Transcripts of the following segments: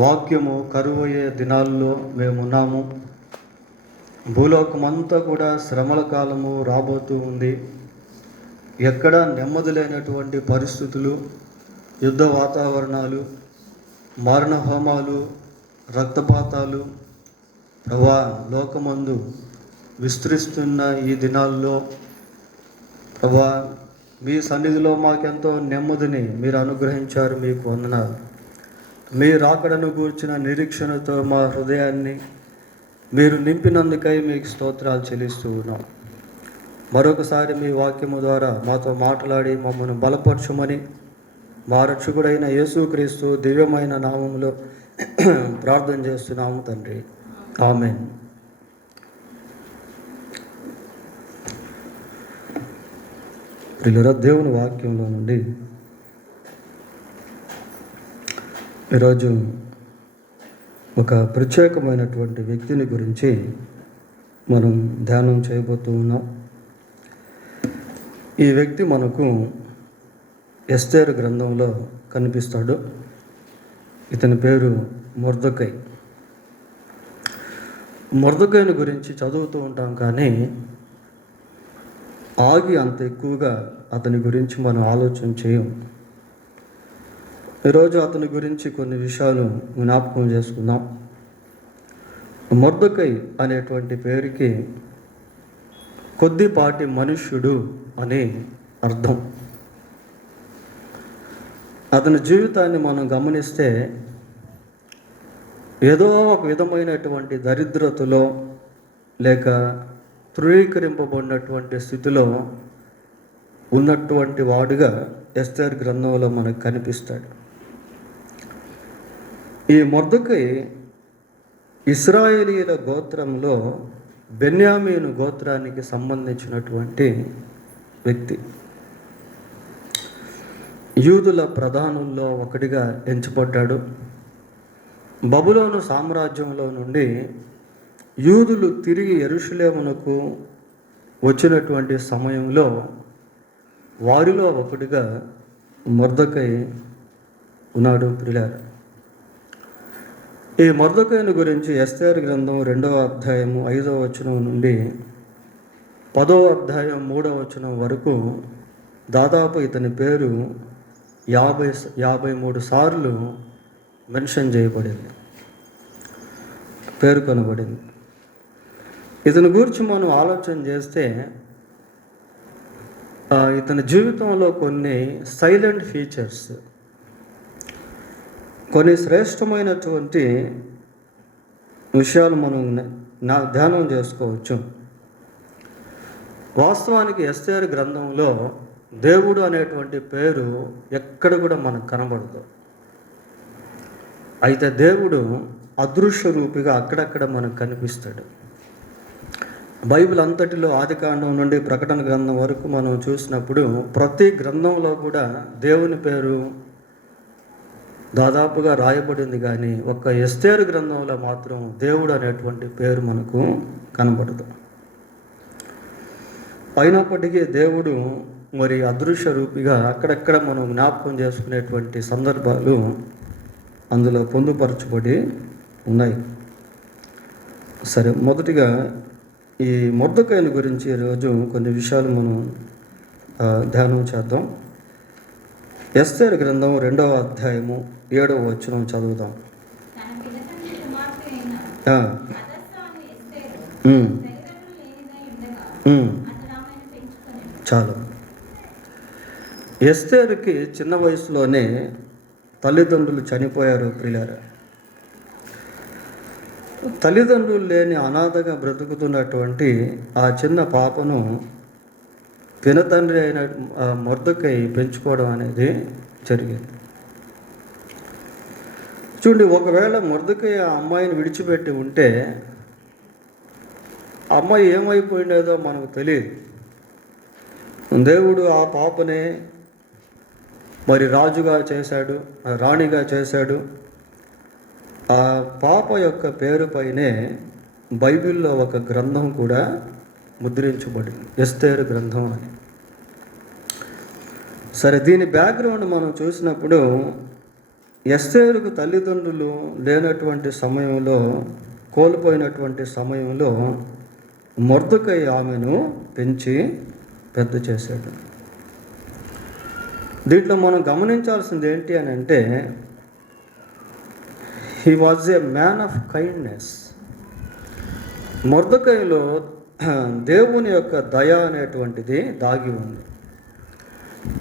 వాక్యము కరువయ్యే దినాల్లో మేమున్నాము. భూలోకమంతా కూడా శ్రమల కాలము రాబోతూ ఉంది. ఎక్కడా నెమ్మది లేనటువంటి పరిస్థితులు, యుద్ధ వాతావరణాలు, మారణ హోమాలు, రక్తపాతాలు ప్రభా లోకమందు విస్తరిస్తున్న ఈ దినాల్లో ప్రభా మీ సన్నిధిలో మాకెంతో నెమ్మదిని మీరు అనుగ్రహించారు. మీకు వందనాలు. మీ రాకడను గూర్చిన నిరీక్షణతో మా హృదయాన్ని మీరు నింపినందుకై మీకు స్తోత్రాలు చెల్లిస్తూ ఉన్నాం. మరొకసారి మీ వాక్యము ద్వారా మాతో మాట్లాడి మమ్మల్ని బలపరచుమని మా రక్షకుడైన యేసుక్రీస్తు దివ్యమైన నామములో ప్రార్థన చేస్తున్నాము తండ్రి. ఆమేన్. ప్రియులారా, దేవుని వాక్యంలో నుండి ఈరోజు ఒక ప్రత్యేకమైనటువంటి వ్యక్తిని గురించి మనం ధ్యానం చేయబోతూ ఉన్నాం. ఈ వ్యక్తి మనకు ఎస్తేరు గ్రంథంలో కనిపిస్తాడు. ఇతని పేరు మొర్దెకై. మొర్దెకైని గురించి చదువుతూ ఉంటాం, కానీ ఆగి అంత ఎక్కువగా అతని గురించి మనం ఆలోచన చేయం. ఈరోజు అతని గురించి కొన్ని విషయాలు జ్ఞాపకం చేసుకుందాం. మొర్దెకై అనేటువంటి పేరుకి కొద్దిపాటి మనుష్యుడు అని అర్థం. అతని జీవితాన్ని మనం గమనిస్తే ఏదో ఒక విధమైనటువంటి దరిద్రతలో లేక ధృవీకరింపబడినటువంటి స్థితిలో ఉన్నటువంటి వాడుగా ఎస్తేరు గ్రంథంలో మనకు కనిపిస్తాడు. ఈ మొర్దెకై ఇశ్రాయేలీయుల గోత్రంలో బెన్యామీను గోత్రానికి సంబంధించినటువంటి వ్యక్తి. యూదుల ప్రధానుల్లో ఒకటిగా ఎంచబడ్డాడు. బబులోను సామ్రాజ్యంలో నుండి యూదులు తిరిగి యెరూషలేమునకు వచ్చినటువంటి సమయంలో వారిలో ఒకటిగా మొర్దెకై ఉన్నాడు. ప్రియులారా, ఈ మొర్దెకైని గురించి ఎస్తేరు గ్రంథం 2వ అధ్యాయము 5వ వచనం నుండి 10వ అధ్యాయం 3వ వచనం వరకు దాదాపు ఇతని పేరు 53 సార్లు మెన్షన్ చేయబడింది, పేర్కొనబడింది. ఇతని గురించి మనం ఆలోచన చేస్తే ఇతని జీవితంలో కొన్ని సైలెంట్ ఫీచర్స్, కొన్ని శ్రేష్టమైనటువంటి విషయాలు మనం ధ్యానం చేసుకోవచ్చు. వాస్తవానికి ఎస్తేరు గ్రంథంలో దేవుడు అనేటువంటి పేరు ఎక్కడ కూడా మనకు కనబడదు. అయితే దేవుడు అదృశ్య రూపిగా అక్కడక్కడ మనకు కనిపిస్తాడు. బైబిల్ అంతటిలో ఆదికాండం నుండి ప్రకటన గ్రంథం వరకు మనం చూసినప్పుడు ప్రతి గ్రంథంలో కూడా దేవుని పేరు దాదాపుగా రాయబడింది, కానీ ఒక్క ఎస్తేరు గ్రంథంలో మాత్రం దేవుడు అనేటువంటి పేరు మనకు కనబడదు. అయినప్పటికీ దేవుడు మరి అదృశ్య రూపిగా అక్కడక్కడ మనం జ్ఞాపకం చేసుకునేటువంటి సందర్భాలు అందులో పొందుపరచబడి ఉన్నాయి. సరే, మొదటిగా ఈ మొర్దెకైని గురించి ఈరోజు కొన్ని విషయాలు మనం ధ్యానం చేద్దాం. ఎస్తేరు గ్రంథం 2వ అధ్యాయము 7వ వచనం చదువుదాం. చాలు. ఎస్తేరుకి చిన్న వయసులోనే తల్లిదండ్రులు చనిపోయారు. ప్రియులారా, తల్లిదండ్రులు లేని అనాథగా బ్రతుకుతున్నటువంటి ఆ చిన్న పాపను పినతండ్రి అయిన మొర్దెకై పెంచుకోవడం అనేది జరిగింది. చూడండి, ఒకవేళ మొర్దెకై ఆ అమ్మాయిని విడిచిపెట్టి ఉంటే ఆ అమ్మాయి ఏమైపోయినదో మనకు తెలియదు. దేవుడు ఆ పాపనే మరి రాజుగా చేశాడు, రాణిగా చేశాడు. ఆ పాప యొక్క పేరుపైనే బైబిల్లో ఒక గ్రంథం కూడా ముద్రించబడింది, ఎస్తేరు గ్రంథం అని. సరే, దీని బ్యాక్గ్రౌండ్ మనం చూసినప్పుడు ఎస్తేరుకు తల్లిదండ్రులు లేనటువంటి సమయంలో, కోల్పోయినటువంటి సమయంలో మొర్దెకై ఆమెను పెంచి పెద్ద చేశాడు. దీంట్లో మనం గమనించాల్సింది ఏంటి అని అంటే, he was a man of kindness. మొర్దెకైలో దేవుని యొక్క దయ అనేటువంటిది దాగి ఉంది.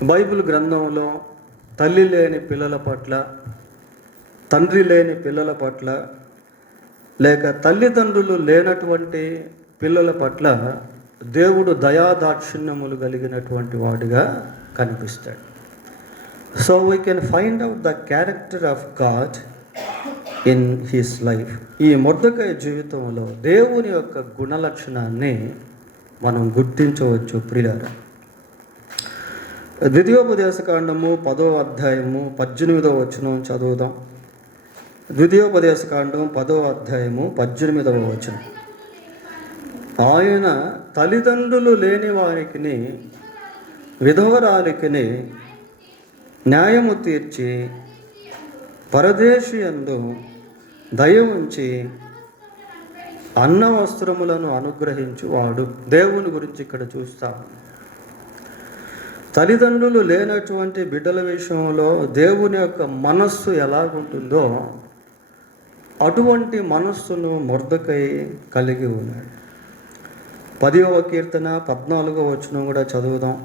బైబిల్ గ్రంథంలో తల్లి లేని పిల్లల పట్ల, తండ్రి లేని పిల్లల పట్ల, లేక తల్లిదండ్రులు లేనటువంటి పిల్లల పట్ల దేవుడు దయాదాక్షిణ్యములు కలిగినటువంటి వాడిగా కనిపిస్తాడు. So we can find out the character of God in his life. ఈ మొర్దెకై జీవితంలో దేవుని యొక్క గుణలక్షణాన్ని మనం గుర్తించవచ్చు ప్రియులారా. ద్వితీయోపదేశకాండము 10వ అధ్యాయము 18వ వచనం చదువుదాం. ద్వితీయోపదేశకాండం 10వ అధ్యాయము 18వ వచనం. ఆయన తల్లిదండ్రులు లేని వారికి, విధవరాలికి న్యాయము తీర్చి పరదేశియందు దయ ఉంచి అన్న వస్త్రములను అనుగ్రహించువాడు. దేవుని గురించి ఇక్కడ చూస్తాము. తల్లిదండ్రులు లేనటువంటి బిడ్డల విషయంలో దేవుని యొక్క మనస్సు ఎలాగుంటుందో అటువంటి మనస్సును మొర్దెకై కలిగి ఉన్నాడు. 10వ కీర్తన 14వ వచనం కూడా చదువుదాం.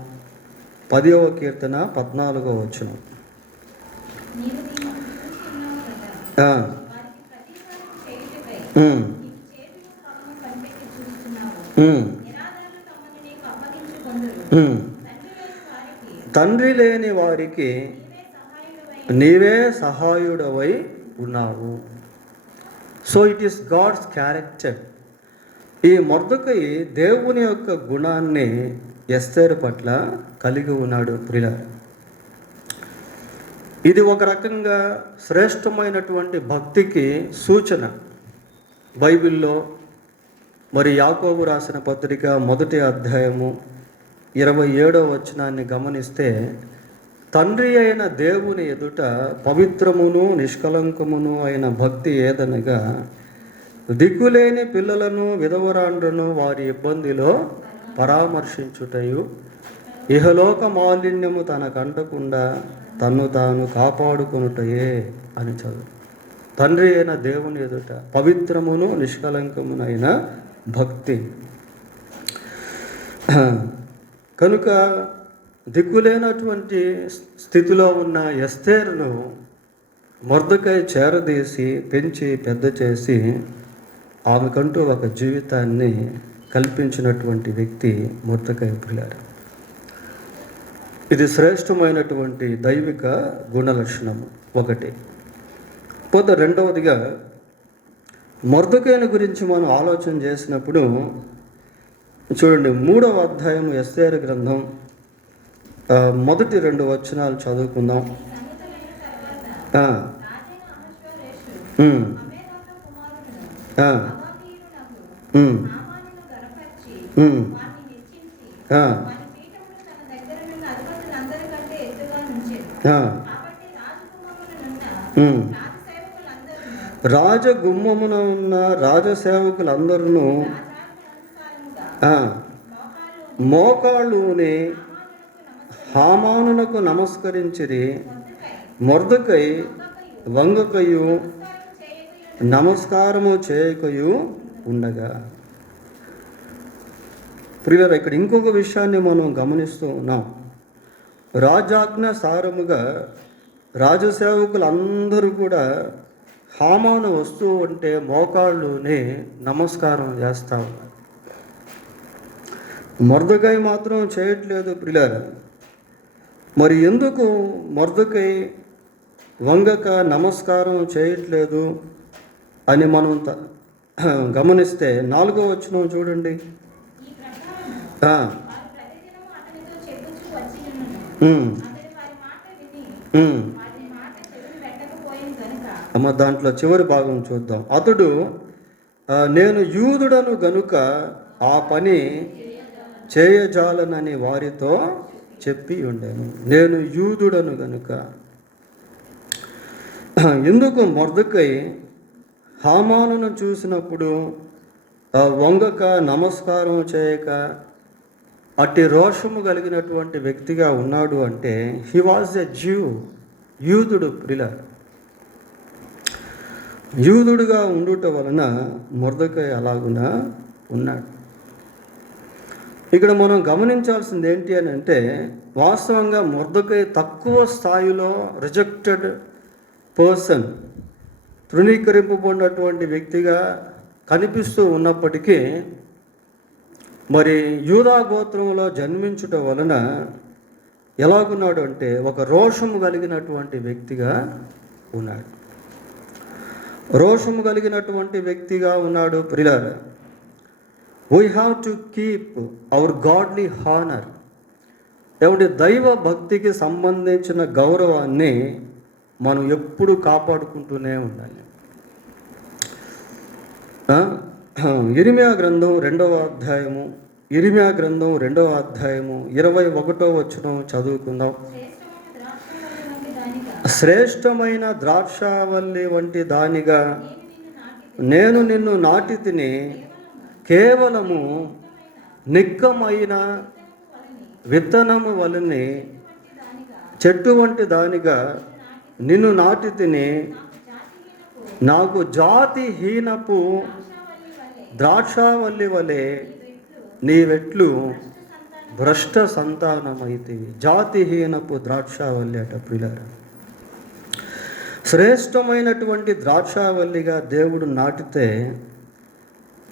10వ కీర్తన 14వ వచనం. తండ్రి లేని వారికి నీవే సహాయుడవై ఉన్నావు. So it is God's character. ఈ మొర్దెకై దేవుని యొక్క గుణాన్ని ఎస్తేరు పట్ల కలిగి ఉన్నాడు ప్రియులారా. ఇది ఒక రకంగా శ్రేష్టమైనటువంటి భక్తికి సూచన. బైబిల్లో మరి యాకోబు రాసిన పత్రిక 1వ అధ్యాయము 27వ వచనాన్ని గమనిస్తే, తండ్రి అయిన దేవుని ఎదుట పవిత్రమును నిష్కలంకమును అయిన భక్తి ఏదనగా దిక్కులేని పిల్లలను, విధవరాండ్రను వారి ఇబ్బందిలో పరామర్శించుటయు, ఇహలోక మాలిన్యము తనకంటకుండా తన్ను తాను కాపాడుకొనుటయే అని చదువు. తండ్రి అయిన దేవుని ఎదుట పవిత్రమును నిష్కలంకమునైన భక్తి. కనుక దిక్కులేనటువంటి స్థితిలో ఉన్న ఎస్తేరును మొర్దెకై చేరదీసి పెంచి పెద్ద చేసి ఆమెకంటూ ఒక జీవితాన్ని కల్పించినటువంటి వ్యక్తి మొర్దెకై ప్రియులారా. ఇది శ్రేష్టమైనటువంటి దైవిక గుణలక్షణము ఒకటి. పోతే రెండవదిగా మొర్దెకైను గురించి మనం ఆలోచన చేసినప్పుడు చూడండి, 3వ అధ్యాయము ఎస్తేరు గ్రంథం మొదటి 2 వచనాలు చదువుకుందాం. రాజగుమ్మమున ఉన్న రాజసేవకులందరూ మోకాళ్ళుని హామానునకు నమస్కరించిరి. మొర్దెకై వంగకయు నమస్కారము చేయకయు ఉండగా. ప్రియులారా, ఇక్కడ ఇంకొక విషయాన్ని మనం గమనిస్తూ ఉన్నాం. రాజాజ్ఞ సారముగా రాజసేవకులందరూ కూడా హామాను వస్తూ ఉంటే మోకాళ్ళుని నమస్కారం చేస్తూ ఉన్నారు. మొర్దెకై మాత్రం చేయట్లేదు ప్రియులారా. మరి ఎందుకు మొర్దెకై వంగక నమస్కారం చేయట్లేదు అని మనం గమనిస్తే 4వ వచనం చూడండి. అమ్మ, దాంట్లో చివరి భాగం చూద్దాం. అతడు నేను యూదుడను గనుక ఆ పని చేయజాలనని వారితో చెప్పి ఉండేను. నేను యూదుడను గనుక. ఎందుకు మొర్దెకై హామానును చూసినప్పుడు వంగక నమస్కారం చేయక అట్టి రోషము కలిగినటువంటి వ్యక్తిగా ఉన్నాడు అంటే హీ వాజ్ ఎ యూదుడు ప్రియులారా. యూదుడుగా ఉండుట వలన మొర్దెకై అలాగున ఉన్నాడు. ఇక్కడ మనం గమనించాల్సింది ఏంటి అని అంటే, వాస్తవంగా మొర్దెకై తక్కువ స్థాయిలో రిజెక్టెడ్ పర్సన్, తృణీకరింపబడినటువంటి వ్యక్తిగా కనిపిస్తూ ఉన్నప్పటికీ, మరి యూదా గోత్రంలో జన్మించుట వలన ఎలాగున్నాడు అంటే ఒక రోషము కలిగినటువంటి వ్యక్తిగా ఉన్నాడు. రోషము కలిగినటువంటి వ్యక్తిగా ఉన్నాడు. ప్రియులారా, we have to keep our godly honour. ఏమంటే దైవ భక్తికి సంబంధించిన గౌరవాన్ని మనం ఎప్పుడు కాపాడుకుంటూనే ఉండాలి. ఇర్మియా గ్రంథం 2వ అధ్యాయము 21వ వచనం చదువుకుందాం. శ్రేష్టమైన ద్రాక్షావల్లి వంటి దానిగా నేను నిన్ను నాటి తిని, కేవలము నిక్కమైన విత్తనము వలనే చెట్టు వంటి దానిగా నిన్ను నాటి తిని, నాకు జాతిహీనపు ద్రాక్షావల్లి వలె నీవెట్లు భ్రష్ట సంతానమైతివి. జాతిహీనపు ద్రాక్షావల్లి అట ప్రియులారా. శ్రేష్టమైనటువంటి ద్రాక్షావల్లిగా దేవుడు నాటితే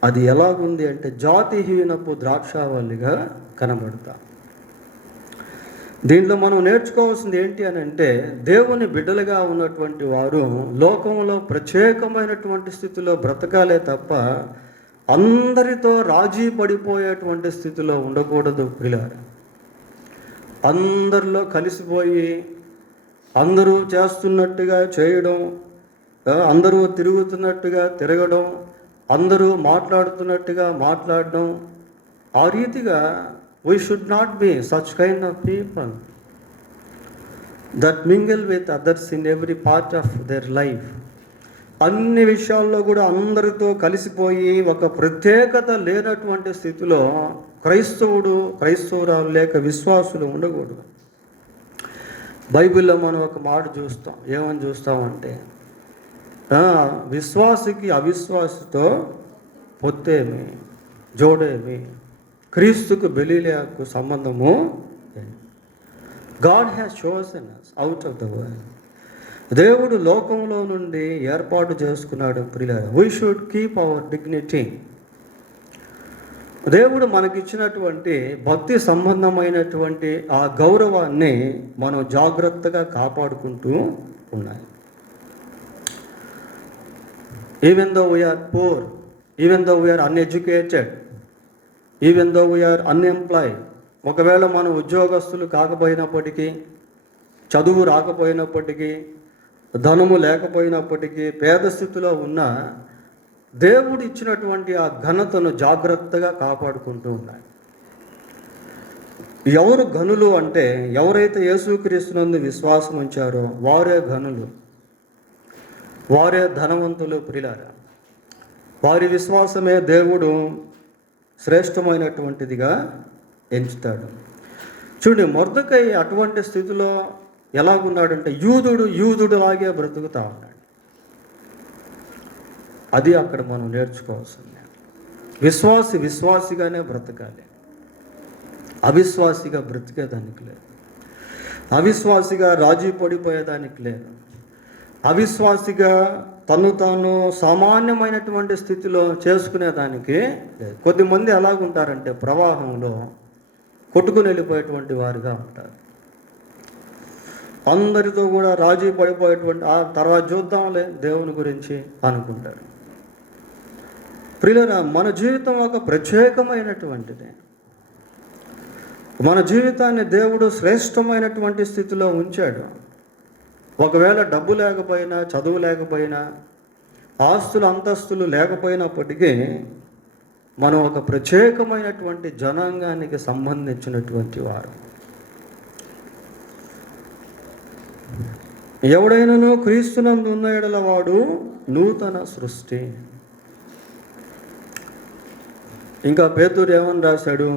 అది ఎలాగుంది అంటే జాతిహీనపు ద్రాక్షావల్లిగా కనబడతా. దీంట్లో మనం నేర్చుకోవాల్సింది ఏంటి అని అంటే, దేవుని బిడ్డలుగా ఉన్నటువంటి వారు లోకంలో ప్రత్యేకమైనటువంటి స్థితిలో బ్రతకాలే తప్ప అందరితో రాజీ పడిపోయేటువంటి స్థితిలో ఉండకూడదు ప్రియులారా. అందరిలో కలిసిపోయి అందరూ చేస్తున్నట్టుగా చేయడం, అందరూ తిరుగుతున్నట్టుగా తిరగడం, అందరూ మాట్లాడుతున్నట్టుగా మాట్లాడడం, ఆ రీతిగా we should not be such kind of people that mingle with others in every part of their life. అన్ని విషయాల్లో కూడా అందరితో కలిసిపోయి ఒక ప్రత్యేకత లేనటువంటి స్థితిలో క్రైస్తవురాలు లేక విశ్వాసులు ఉండకూడదు. బైబిల్లో మనం ఒక మాట చూస్తాం. ఏమని చూస్తామంటే, విశ్వాసికి అవిశ్వాసితో పొత్తేమి, జోడేమి, క్రీస్తుకు బెలీలియాకు సంబంధము. God has chosen us out of the world. దేవుడు లోకంలో నుండి ఏర్పాటు చేసుకున్నాడు ప్రియులారా. We should keep our dignity. దేవుడు మనకిచ్చినటువంటి భక్తి సంబంధమైనటువంటి ఆ గౌరవాన్ని మనం జాగ్రత్తగా కాపాడుకుంటూ ఉన్నాయి. Even though we are poor, even though we are uneducated, even though we are unemployed, ఒకవేళ మనం ఉద్యోగస్తులు కాకపోయినప్పటికీ, చదువు రాకపోయినప్పటికీ, ధనము లేకపోయినప్పటికీ, పేద స్థితిలో ఉన్న దేవుడు ఇచ్చినటువంటి ఆ ఘనతను జాగ్రత్తగా కాపాడుకుంటూ ఉన్నాయి. ఎవరు ఘనులు అంటే, ఎవరైతే యేసుక్రీస్తునందు విశ్వాసం ఉంచారో వారే ఘనులు, వారే ధనవంతులు ప్రియులారా. వారి విశ్వాసమే దేవుడు శ్రేష్టమైనటువంటిదిగా ఎంచుతాడు. చూడండి, మొర్దెకై అటువంటి స్థితిలో ఎలాగున్నాడంటే యూదుడులాగే బ్రతుకుతా ఉన్నాడు. అది అక్కడ మనం నేర్చుకోవాల్సింది. విశ్వాసిగానే బ్రతకాలి, అవిశ్వాసిగా బ్రతికేదానికి లేదు, అవిశ్వాసిగా రాజీ పడిపోయేదానికి లేదు, అవిశ్వాసిగా తాను సామాన్యమైనటువంటి స్థితిలో చేసుకునేదానికి లేదు. కొద్దిమంది ఎలాగుంటారంటే ప్రవాహంలో కొట్టుకుని వెళ్ళిపోయేటువంటి వారుగా ఉంటారు. అందరితో కూడా రాజీ పడిపోయేటువంటి, ఆ తర్వాత చూద్దాంలే దేవుని గురించి అనుకుంటారు. ప్రియులారా, మన జీవితం ఒక ప్రత్యేకమైనటువంటిది. మన జీవితాన్ని దేవుడు శ్రేష్టమైనటువంటి స్థితిలో ఉంచాడు. ఒకవేళ డబ్బు లేకపోయినా, చదువు లేకపోయినా, ఆస్తులు అంతస్తులు లేకపోయినప్పటికీ మనం ఒక ప్రత్యేకమైనటువంటి జనాంగానికి సంబంధించినటువంటి వారు. ఎవడైనాను క్రీస్తునందు ఉన్న ఎడల వాడు నూతన సృష్టి. ఇంకా పేతురు ఏమని రాశాడు?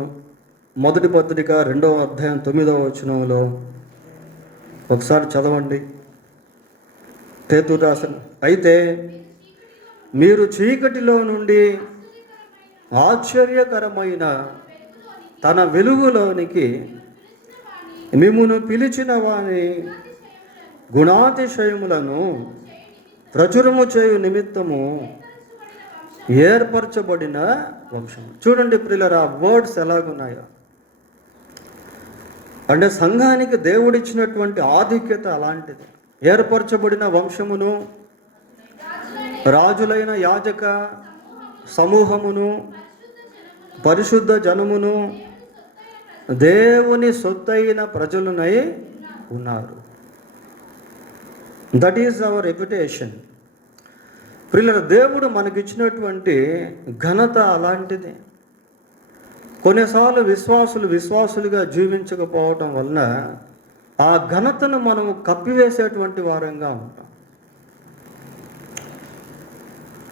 మొదటి పత్రిక 2వ అధ్యాయం 9వ వచనంలో ఒకసారి చదవండి. పేతురు రాసిన, అయితే మీరు చీకటిలో నుండి ఆశ్చర్యకరమైన తన వెలుగులోనికి మిమ్మును పిలిచిన వాని గుణాతిశయములను ప్రచురము చేయు నిమిత్తము ఏర్పరచబడిన వంశం. చూడండి ప్రియులారా, వర్డ్స్ ఎలాగున్నాయో. అంటే సంఘానికి దేవుడిచ్చినటువంటి ఆధిక్యత అలాంటిది. ఏర్పరచబడిన వంశమును, రాజులైన యాజక సమూహమును, పరిశుద్ధ జనమును, దేవుని సొత్తైన ప్రజలునై ఉన్నారు. That is our reputation. ప్రియులారా, దేవుడు మనకిచ్చినటువంటి ఘనత అలాంటిది. కొన్నిసార్లు విశ్వాసులుగా జీవించకపోవటం వలన ఆ ఘనతను మనము కప్పివేసేటువంటి వారంగా ఉంటాం.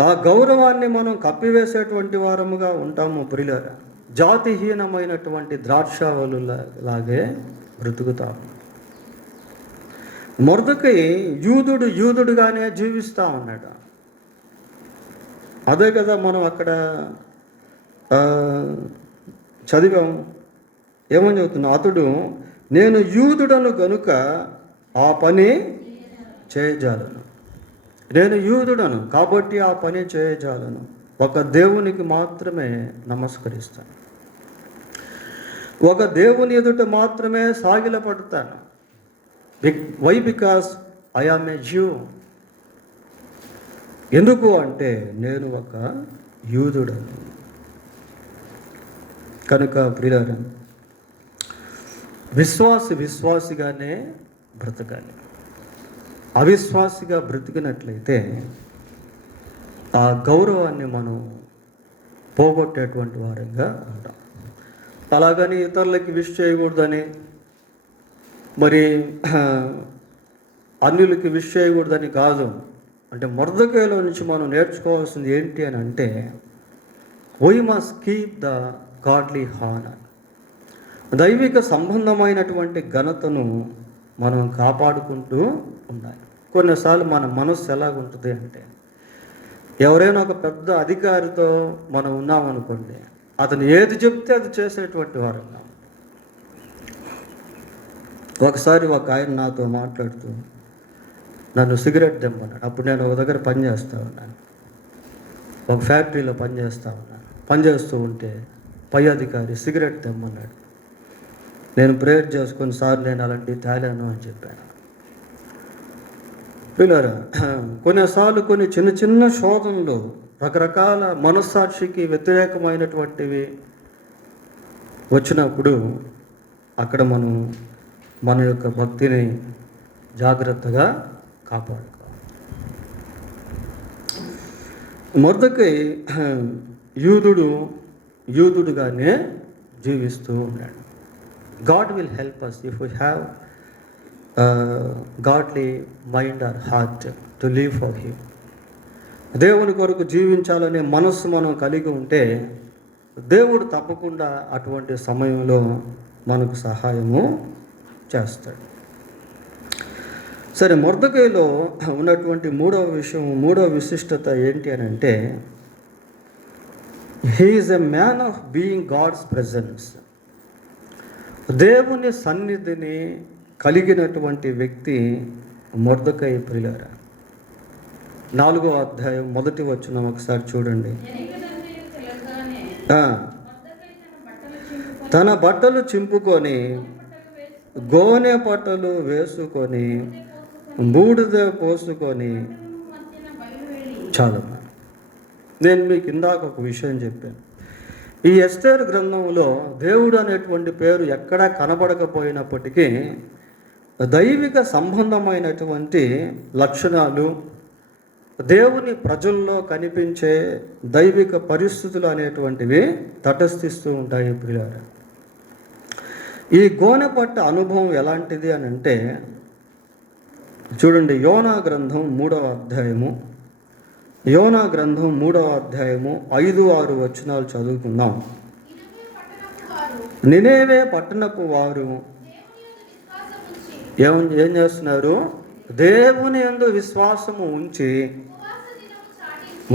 ఆ గౌరవాన్ని మనం కప్పివేసేటువంటి వారముగా ఉంటాము. ప్రియులారా, జాతిహీనమైనటువంటి ద్రాక్షావళులాగే బ్రతుకుతాము. మొర్దెకై యూదుడుగానే జీవిస్తూ ఉన్నాడు. అదే కదా మనం అక్కడ చదివాం. ఏమని చెబుతున్నా? అతడు నేను యూదుడను గనుక ఆ పని చేయజాలను. నేను యూదుడను కాబట్టి ఆ పని చేయజాలను. ఒక దేవునికి మాత్రమే నమస్కరిస్తాను, ఒక దేవుని ఎదుట మాత్రమే సాగిలపడతాను. వై? బికాస్ ఐ ఆమ్ ఏ జ్యూ. ఎందుకు అంటే నేను ఒక యూదుడను కనుక. ప్రియులారా, విశ్వాసిగానే బ్రతకాలి. అవిశ్వాసిగా బ్రతికినట్లయితే ఆ గౌరవాన్ని మనం పోగొట్టేటువంటి వారంగా ఉంటాం. అలాగని ఇతరులకి విష్ చేయకూడదని, మరి అన్యులకి విష్ చేయకూడదని కాదు. అంటే మొర్దెకైలో నుంచి మనం నేర్చుకోవాల్సింది ఏంటి అని అంటే, we must keep the godly honour. దైవిక సంబంధమైనటువంటి ఘనతను మనం కాపాడుకుంటూ ఉండాలి. కొన్నిసార్లు మన మనస్సు ఎలాగుంటుంది అంటే, ఎవరైనా ఒక పెద్ద అధికారితో మనం ఉన్నామనుకోండి, అతను ఏది చెప్తే అది చేసేటువంటి వారు ఉన్నాం. ఒకసారి ఒక ఆయన నాతో మాట్లాడుతూ నన్ను సిగరెట్ తెమ్మన్నాడు. అప్పుడు నేను ఒక దగ్గర పనిచేస్తూ ఉన్నాను, ఒక ఫ్యాక్టరీలో పనిచేస్తూ ఉన్నాను. పనిచేస్తూ ఉంటే పై అధికారి సిగరెట్ తెమ్మన్నాడు. నేను ప్రేయర్ చేసుకొని, సార్ నేను అలాంటివి తేలాను అని చెప్పాను. పిల్లరా, కొన్నిసార్లు కొన్ని చిన్న శోధనలు, రకరకాల మనస్సాక్షికి వ్యతిరేకమైనటువంటివి వచ్చినప్పుడు అక్కడ మనం మన యొక్క భక్తిని జాగ్రత్తగా కాపాడుకోవాలి. మొర్దెకై యూదుడుగానే జీవిస్తూ ఉన్నాడు. God will help us if we have godly mind or heart to live for Him. దేవుని కొరకు జీవించాలనే మనస్సు మనం కలిగి ఉంటే దేవుడు తప్పకుండా అటువంటి సమయంలో మనకు సహాయము చేస్తాడు. సరే, మొర్దెకైలో ఉన్నటువంటి మూడవ విశిష్టత ఏంటి అని అంటే, he is a man of being God's presence. దేవుని సన్నిధిని కలిగినటువంటి వ్యక్తి మొర్దెకై. ప్రియులారా, 4వ అధ్యాయం 1వ వచనం ఒకసారి చూడండి. తన బట్టలు చింపుకొని, గోనె బట్టలు వేసుకొని, బూడిద పోసుకొని. చాలా. నేను మీకు ఇందాక ఒక విషయం చెప్పాను. ఈ ఎస్తేరు గ్రంథంలో దేవుడు అనేటువంటి పేరు ఎక్కడా కనబడకపోయినప్పటికీ దైవిక సంబంధమైనటువంటి లక్షణాలు, దేవుని ప్రజల్లో కనిపించే దైవిక పరిస్థితులు అనేటువంటివి తటస్థిస్తూ ఉంటాయి. ప్రియులారా, ఈ గోనెపట్ట అనుభవం ఎలాంటిది అని అంటే, చూడండి, యోనా గ్రంథం 3వ అధ్యాయము, యోనా గ్రంథం 3వ అధ్యాయము 5-6 వచనాలు చదువుకుందాం. నినేవే పట్టణపు వారు ఏం చేస్తున్నారు? దేవుని యందు విశ్వాసము ఉంచి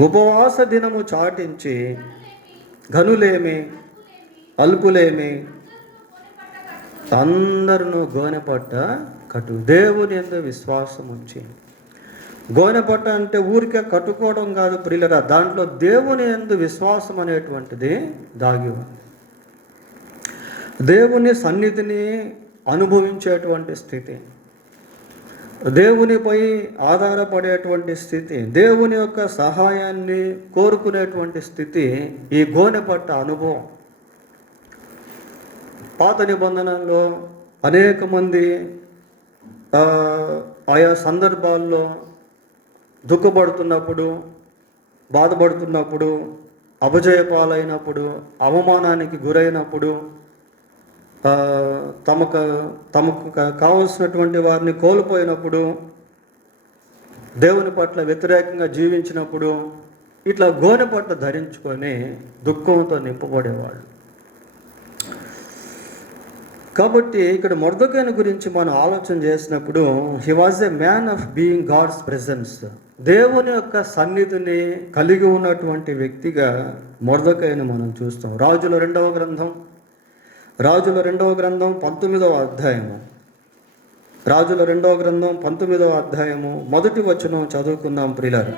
ఉపవాస దినము చాటించి ఘనులేమి అల్పులేమి అందరూ గోనెపట్ట కట్టు. దేవుని యందు విశ్వాసం ఉంచి. గోనెపట్ట అంటే ఊరికే కట్టుకోవడం కాదు ప్రియులరా, దాంట్లో దేవుని యందు విశ్వాసం అనేటువంటిది దాగి ఉంది. దేవుని సన్నిధిని అనుభవించేటువంటి స్థితి, దేవునిపై ఆధారపడేటువంటి స్థితి, దేవుని యొక్క సహాయాన్ని కోరుకునేటువంటి స్థితి ఈ గోనెపట్ట అనుభవం. పాత నిబంధనల్లో అనేక మంది ఆయా సందర్భాల్లో దుఃఖపడుతున్నప్పుడు, బాధపడుతున్నప్పుడు, అపజయపాలైనప్పుడు, అవమానానికి గురైనప్పుడు, తమకు కావలసినటువంటి వారిని కోల్పోయినప్పుడు, దేవుని పట్ల వ్యతిరేకంగా జీవించినప్పుడు ఇట్లా గోనెపట్ట ధరించుకొని దుఃఖంతో నింపబడేవాళ్ళు. కాబట్టి ఇక్కడ మొర్దెకైను గురించి మనం ఆలోచన చేసినప్పుడు, he was a man of being God's presence. దేవుని యొక్క సన్నిధిని కలిగి ఉన్నటువంటి వ్యక్తిగా మొర్దెకైను మనం చూస్తాం. రాజుల రెండవ గ్రంథం 19వ అధ్యాయము, రాజుల 2వ గ్రంథం 19వ అధ్యాయము 1వ వచనం చదువుకుందాం ప్రియులారా.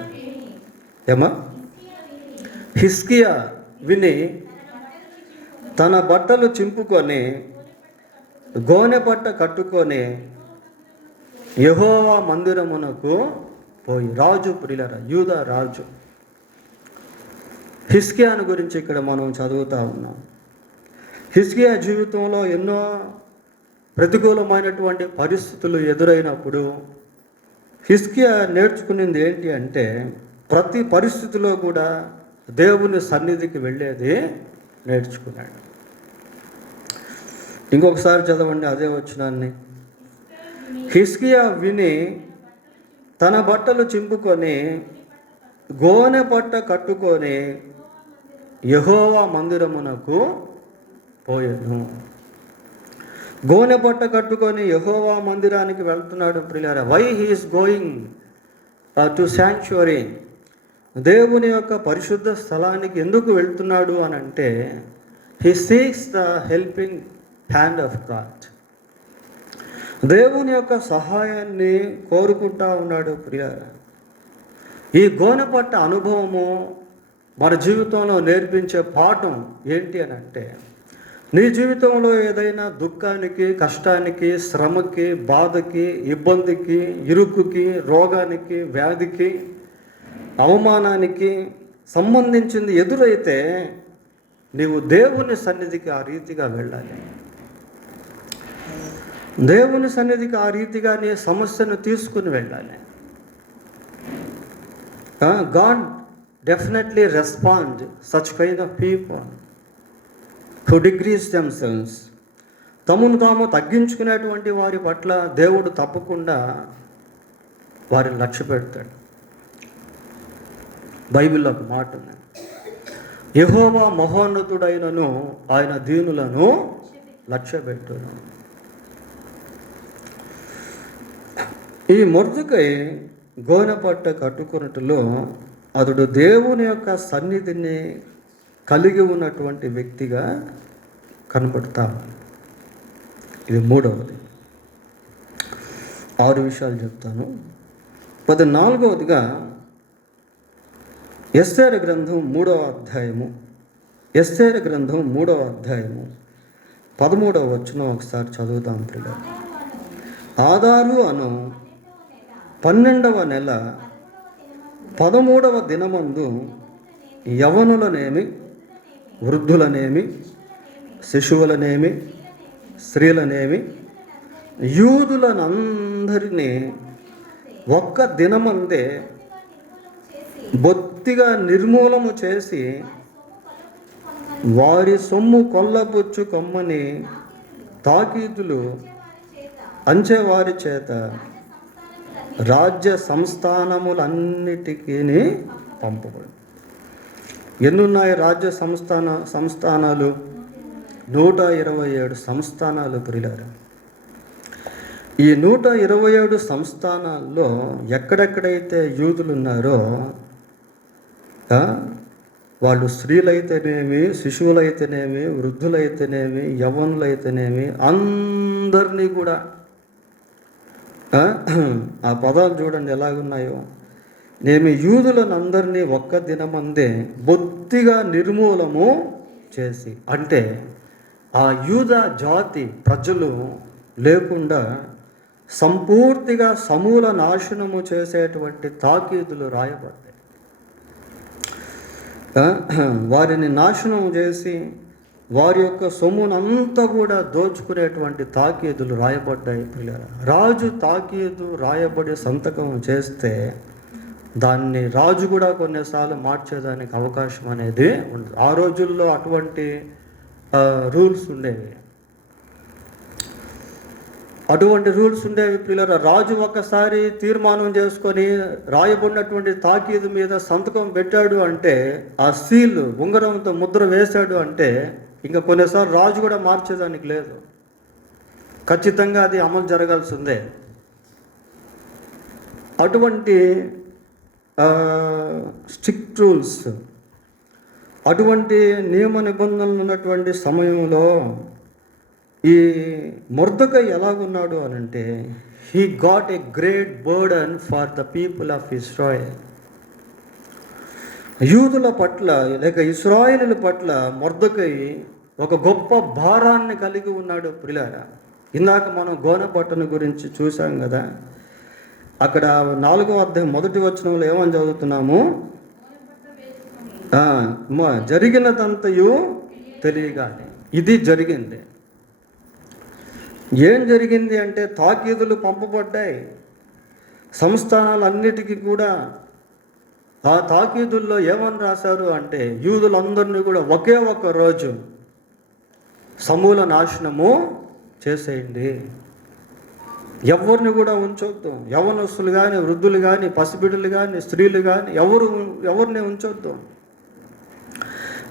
ఏమా? హిజ్కియా విని తన బట్టలు చింపుకొని గోనెపట్ట కట్టుకొని యెహోవా మందిరమునకు పోయి. రాజు ప్రియులారా, యూదా రాజు హిజ్కియాను గురించి ఇక్కడ మనం చదువుతూ ఉన్నాం. హిజ్కియా జీవితంలో ఎన్నో ప్రతికూలమైనటువంటి పరిస్థితులు ఎదురైనప్పుడు హిజ్కియా నేర్చుకునేది ఏంటి అంటే, ప్రతి పరిస్థితిలో కూడా దేవుని సన్నిధికి వెళ్ళేది నేర్చుకున్నాడు. ఇంకొకసారి చదవండి అదే వచనాన్ని. హిజ్కియా విని తన బట్టలు చింపుకొని గోనెపట్ట కట్టుకొని యెహోవా మందిరమునకు పోయాను. గోనెపట్ట కట్టుకొని యెహోవా మందిరానికి వెళ్తున్నాడు ప్రియులారా. Why he is going to sanctuary? దేవుని యొక్క పరిశుద్ధ స్థలానికి ఎందుకు వెళ్తున్నాడు అని అంటే, he seeks the helping hand of God. దేవుని యొక్క సహాయాన్ని కోరుకుంటా ఉన్నాడు ప్రియులారా. ఈ గోనెపట్ట అనుభవము మన జీవితంలో నేర్పించే పాఠం ఏంటి అని అంటే, నీ జీవితంలో ఏదైనా దుఃఖానికి, కష్టానికి, శ్రమకి, బాధకి, ఇబ్బందికి, ఇరుకుకి, రోగానికి, వ్యాధికి, అవమానానికి సంబంధించింది ఎదురైతే నీవు దేవుని సన్నిధికి ఆ రీతిగా వెళ్ళాలి. దేవుని సన్నిధికి ఆ రీతిగా నీ సమస్యను తీసుకుని వెళ్ళాలి. God definitely respond such kind of people who decrease themselves. తమను తాము తగ్గించుకునేటువంటి వారి పట్ల దేవుడు తప్పకుండా వారిని లక్ష్య పెడతాడు. బైబిల్లో ఒక మాట ఉంది, యెహోవా మహోన్నతుడైనను ఆయన దీనులను లక్ష్య పెట్టును. ఈ మొర్దెకై గోనెపట్ట కట్టుకున్నట్టులో అతడు దేవుని యొక్క సన్నిధిని కలిగి ఉన్నటువంటి వ్యక్తిగా కనపడతాం. ఇది 3వది. 6 విషయాలు చెప్తాను. 14వదిగా ఎస్తేరు గ్రంథం 3వ అధ్యాయము, ఎస్తేరు గ్రంథం 3వ అధ్యాయము 13వ వచనం ఒకసారి చదువుతాం ప్రియులారా. ఆదారు అను 12వ నెల 13వ దినమందు యవనులనేమి, వృద్ధులనేమి, శిశువులనేమి, స్త్రీలనేమి, యూదులనందరినీ ఒక్క దినమందే బొత్తిగా నిర్మూలము చేసి వారి సొమ్ము కొల్లపుచ్చుకొమ్మని తాకీదులు అంచెవారి చేత రాజ్య సంస్థానములన్నిటికీ పంపబడు. ఎన్నున్నాయి రాజ్య సంస్థానాలు? 127 సంస్థానాలు ప్రియులారా. ఈ 127 సంస్థానాల్లో ఎక్కడెక్కడైతే యూదులు ఉన్నారో వాళ్ళు స్త్రీలైతేనేమి, శిశువులైతేనేమి, వృద్ధులైతేనేమి, యవ్వనులైతేనేమి అందరినీ కూడా ఆ పదాలు చూడండి ఎలాగున్నాయో. నేను యూదులను అందరినీ ఒక్క దినమందే బొత్తిగా నిర్మూలము చేసి, అంటే ఆ యూద జాతి ప్రజలు లేకుండా సంపూర్తిగా సమూల నాశనము చేసేటువంటి తాకీదులు రాయబడ్డాయి. వారిని నాశనం చేసి వారి యొక్క సొమ్మునంతా కూడా దోచుకునేటువంటి తాకీదులు రాయబడ్డాయి పిల్లలు. రాజు తాకీదు రాయబడి సంతకం చేస్తే దాన్ని రాజు కూడా కొన్నిసార్లు మార్చేదానికి అవకాశం అనేది ఉండదు. ఆ రోజుల్లో అటువంటి రూల్స్ ఉండేవి. పిల్లల రాజు ఒక్కసారి తీర్మానం చేసుకొని రాయబడినటువంటి తాకీదు మీద సంతకం పెట్టాడు అంటే, ఆ సీల్ ఉంగరంతో ముద్ర వేశాడు అంటే ఇంకా కొన్నిసార్లు రాజు కూడా మార్చేదానికి లేదు. ఖచ్చితంగా అది అమలు జరగాల్సిందే. అటువంటి స్ట్రిక్ట్ రూల్స్, అటువంటి నియమ నిబంధనలు ఉన్నటువంటి సమయంలో ఈ మొర్దెకై ఎలాగున్నాడు అని అంటే, he got a great burden for the people of Israel. యూదుల పట్ల లేక ఇశ్రాయేలుల పట్ల మొర్దెకై ఒక గొప్ప భారాన్ని కలిగి ఉన్నాడు ప్రియులారా. ఇందాక మనం గోనెపట్టను గురించి చూసాం కదా. అక్కడ 4వ అధ్యాయం 1వ వచనంలో ఏమని చదువుతున్నాము? జరిగినదంతయు తెలియగానే. ఇది జరిగింది. ఏం జరిగింది అంటే తాకీదులు పంపబడ్డాయి సంస్థానాలన్నిటికీ కూడా. ఆ తాకీదుల్లో ఏమని రాశారు అంటే, యూదులందరినీ కూడా ఒకే ఒక రోజు సమూల నాశనము చేసేయండి, ఎవరిని కూడా ఉంచొద్దు. యవ్వనస్తులు కానీ, వృద్ధులు కానీ, పసిబిడ్డలు కానీ, స్త్రీలు కానీ ఎవరిని ఉంచొద్దు.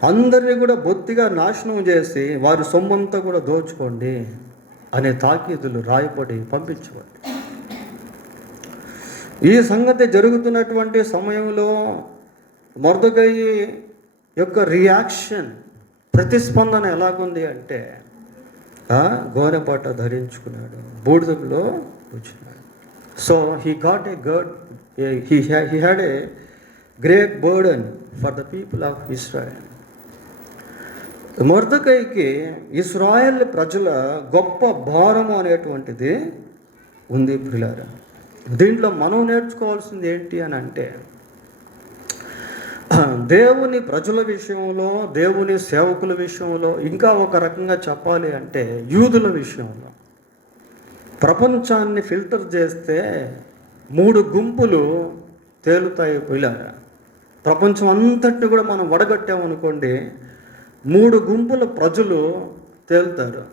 అందరినీ కూడా బొత్తిగా నాశనం చేసి వారి సొమ్మంతా కూడా దోచుకోండి అనే తాకీదులు రాయబడి పంపించబడి. ఈ సంగతి జరుగుతున్నటువంటి సమయంలో మొర్దెకై యొక్క రియాక్షన్, ప్రతిస్పందన ఎలాగుంది అంటే, గోనెపట్ట ధరించుకున్నాడు, బూడిదలో కూర్చున్నాడు. So he got he had a great burden for the people of Israel. మొర్దెకైకి ఇశ్రాయేల్ ప్రజల గొప్ప భారము అనేటువంటిది ఉంది ప్రియులారా. దీంట్లో మనం నేర్చుకోవాల్సింది ఏంటి అని అంటే, దేవుని ప్రజల విషయంలో, దేవుని సేవకుల విషయంలో, ఇంకా ఒక రకంగా చెప్పాలి అంటే యూదుల విషయంలో ప్రపంచాన్ని ఫిల్టర్ చేస్తే 3 గుంపులు తేలుతాయి ప్రియులారా. ప్రపంచం అంతటిని కూడా మనం వడగట్టామనుకోండి, 3 గుంపుల ప్రజలు తేలుతారు.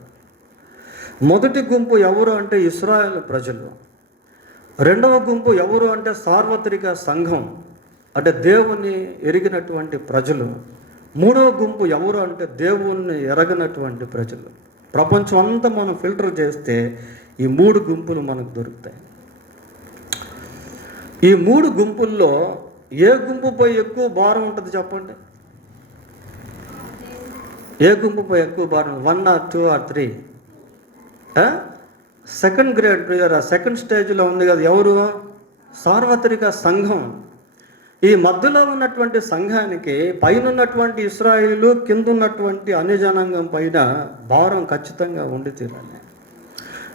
మొదటి గుంపు ఎవరు అంటే ఇశ్రాయేలు ప్రజలు. రెండవ గుంపు ఎవరు అంటే సార్వత్రిక సంఘం, అంటే దేవుణ్ణి ఎరిగినటువంటి ప్రజలు. మూడవ గుంపు ఎవరు అంటే దేవుణ్ణి ఎరగనటువంటి ప్రజలు. ప్రపంచం అంతా మనం ఫిల్టర్ చేస్తే ఈ 3 గుంపులు మనకు దొరుకుతాయి. ఈ 3 గుంపుల్లో ఏ గుంపుపై ఎక్కువ భారం ఉంటుంది చెప్పండి? ఏ గుంపుపై ఎక్కువ భారం? 1 or 2 or 3? Second grade prior, second స్టేజ్లో ఉంది కదా. ఎవరు? సార్వత్రిక సంఘం. ఈ మధ్యలో ఉన్నటువంటి సంఘానికి పైన ఉన్నటువంటి ఇశ్రాయేలు, కింద ఉన్నటువంటి అన్య జనాంగం పైన భారం ఖచ్చితంగా ఉండి తీరాలి.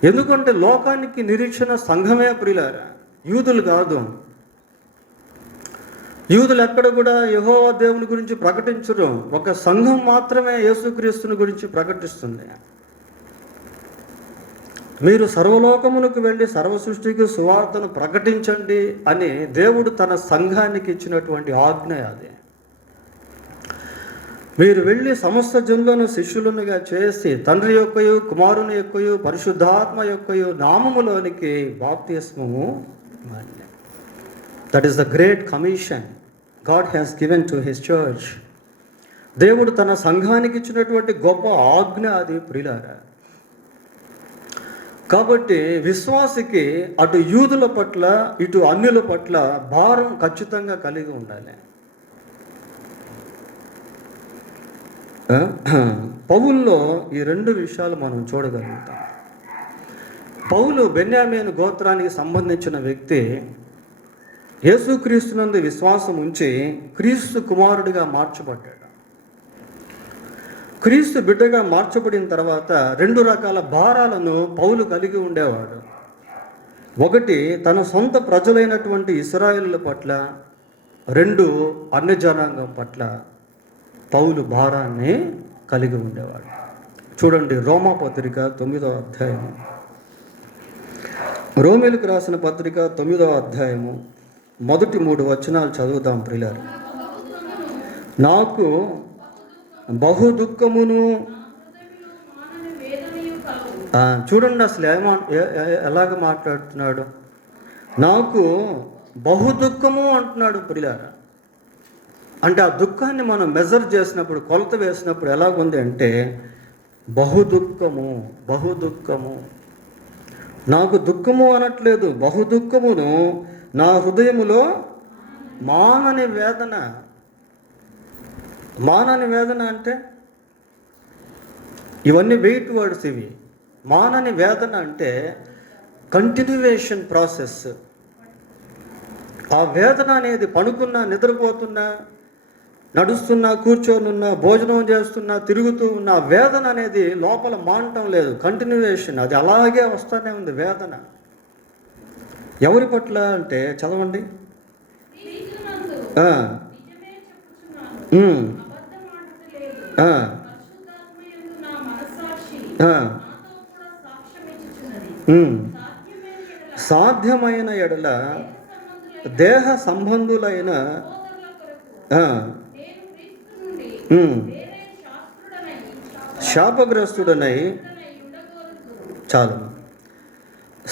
ఎందుకంటే లోకానికి నిరీక్షణ సంఘమే ప్రియులారా, యూదులు కాదు. యూదులు ఎక్కడ కూడా యెహోవా దేవుని గురించి ప్రకటించరు. ఒక సంఘం మాత్రమే యేసుక్రీస్తుని గురించి ప్రకటిస్తుంది. మీరు సర్వలోకమునకు వెళ్ళి సర్వ సృష్టికి సువార్తను ప్రకటించండి అని దేవుడు తన సంఘానికి ఇచ్చినటువంటి ఆజ్ఞ అది. మీరు వెళ్ళి సమస్త జనులను శిష్యులనుగా చేసి తండ్రి యొక్కయు, కుమారుని యొక్కయు, పరిశుద్ధాత్మ యొక్కయు నామములోనికి బాప్తిస్మము that is the great commission God has given to his church. దేవుడు తన సంఘానికి ఇచ్చినటువంటి గొప్ప ఆజ్ఞ అది ప్రియులారా. కాబట్టి విశ్వాసికి అటు యూదుల పట్ల ఇటు అన్యుల పట్ల భారం ఖచ్చితంగా కలిగి ఉండాలి. పౌల్లో ఈ 2 విషయాలు మనం చూడగలుగుతాం. పౌలు బెన్యామీను గోత్రానికి సంబంధించిన వ్యక్తి. యేసుక్రీస్తునందు విశ్వాసం ఉంచి క్రీస్తు కుమారుడిగా మార్చబడ్డాడు. క్రీస్తు బిడ్డగా మార్చబడిన తర్వాత 2 రకాల భారాలను పౌలు కలిగి ఉండేవాడు. ఒకటి తన సొంత ప్రజలైనటువంటి ఇశ్రాయేలుల పట్ల, 2 అన్య జనాంగం పట్ల పౌలు భారాన్ని కలిగి ఉండేవాడు. చూడండి, రోమా పత్రిక 9వ అధ్యాయము, రోమీలకు రాసిన పత్రిక 9వ అధ్యాయము మొదటి 3 వచనాలు చదువుదాం ప్రియులారా. నాకు బహు దుఃఖమును, చూడండి అసలు ఎలాగ మాట్లాడుతున్నాడు. నాకు బహు దుఃఖము అంటున్నాడు ప్రియులారా. అంటే ఆ దుఃఖాన్ని మనం మెజర్ చేసినప్పుడు, కొలత వేసినప్పుడు ఎలాగుంది అంటే బహు దుఃఖము, బహు దుఃఖము. నాకు దుఃఖము అనట్లేదు, బహు దుఃఖమును నా హృదయములో మానని వేదన. మానని వేదన అంటే ఇవన్నీ వెయిట్ వర్డ్స్ ఇవి. మానని వేదన అంటే కంటిన్యూవేషన్ ప్రాసెస్. ఆ వేదన అనేది పడుకున్నా, నిద్రపోతున్నా, నడుస్తున్నా, కూర్చొనున్నా, భోజనం చేస్తున్నా, తిరుగుతూ ఉన్న వేదన అనేది లోపల మానటం లేదు. కంటిన్యూవేషన్, అది అలాగే వస్తూనే ఉంది వేదన. ఎవరి పట్ల అంటే చదవండి. సాధ్యమైన ఎడల దేహ సంబంధులైన శాపగ్రస్తుడనై, చాలు,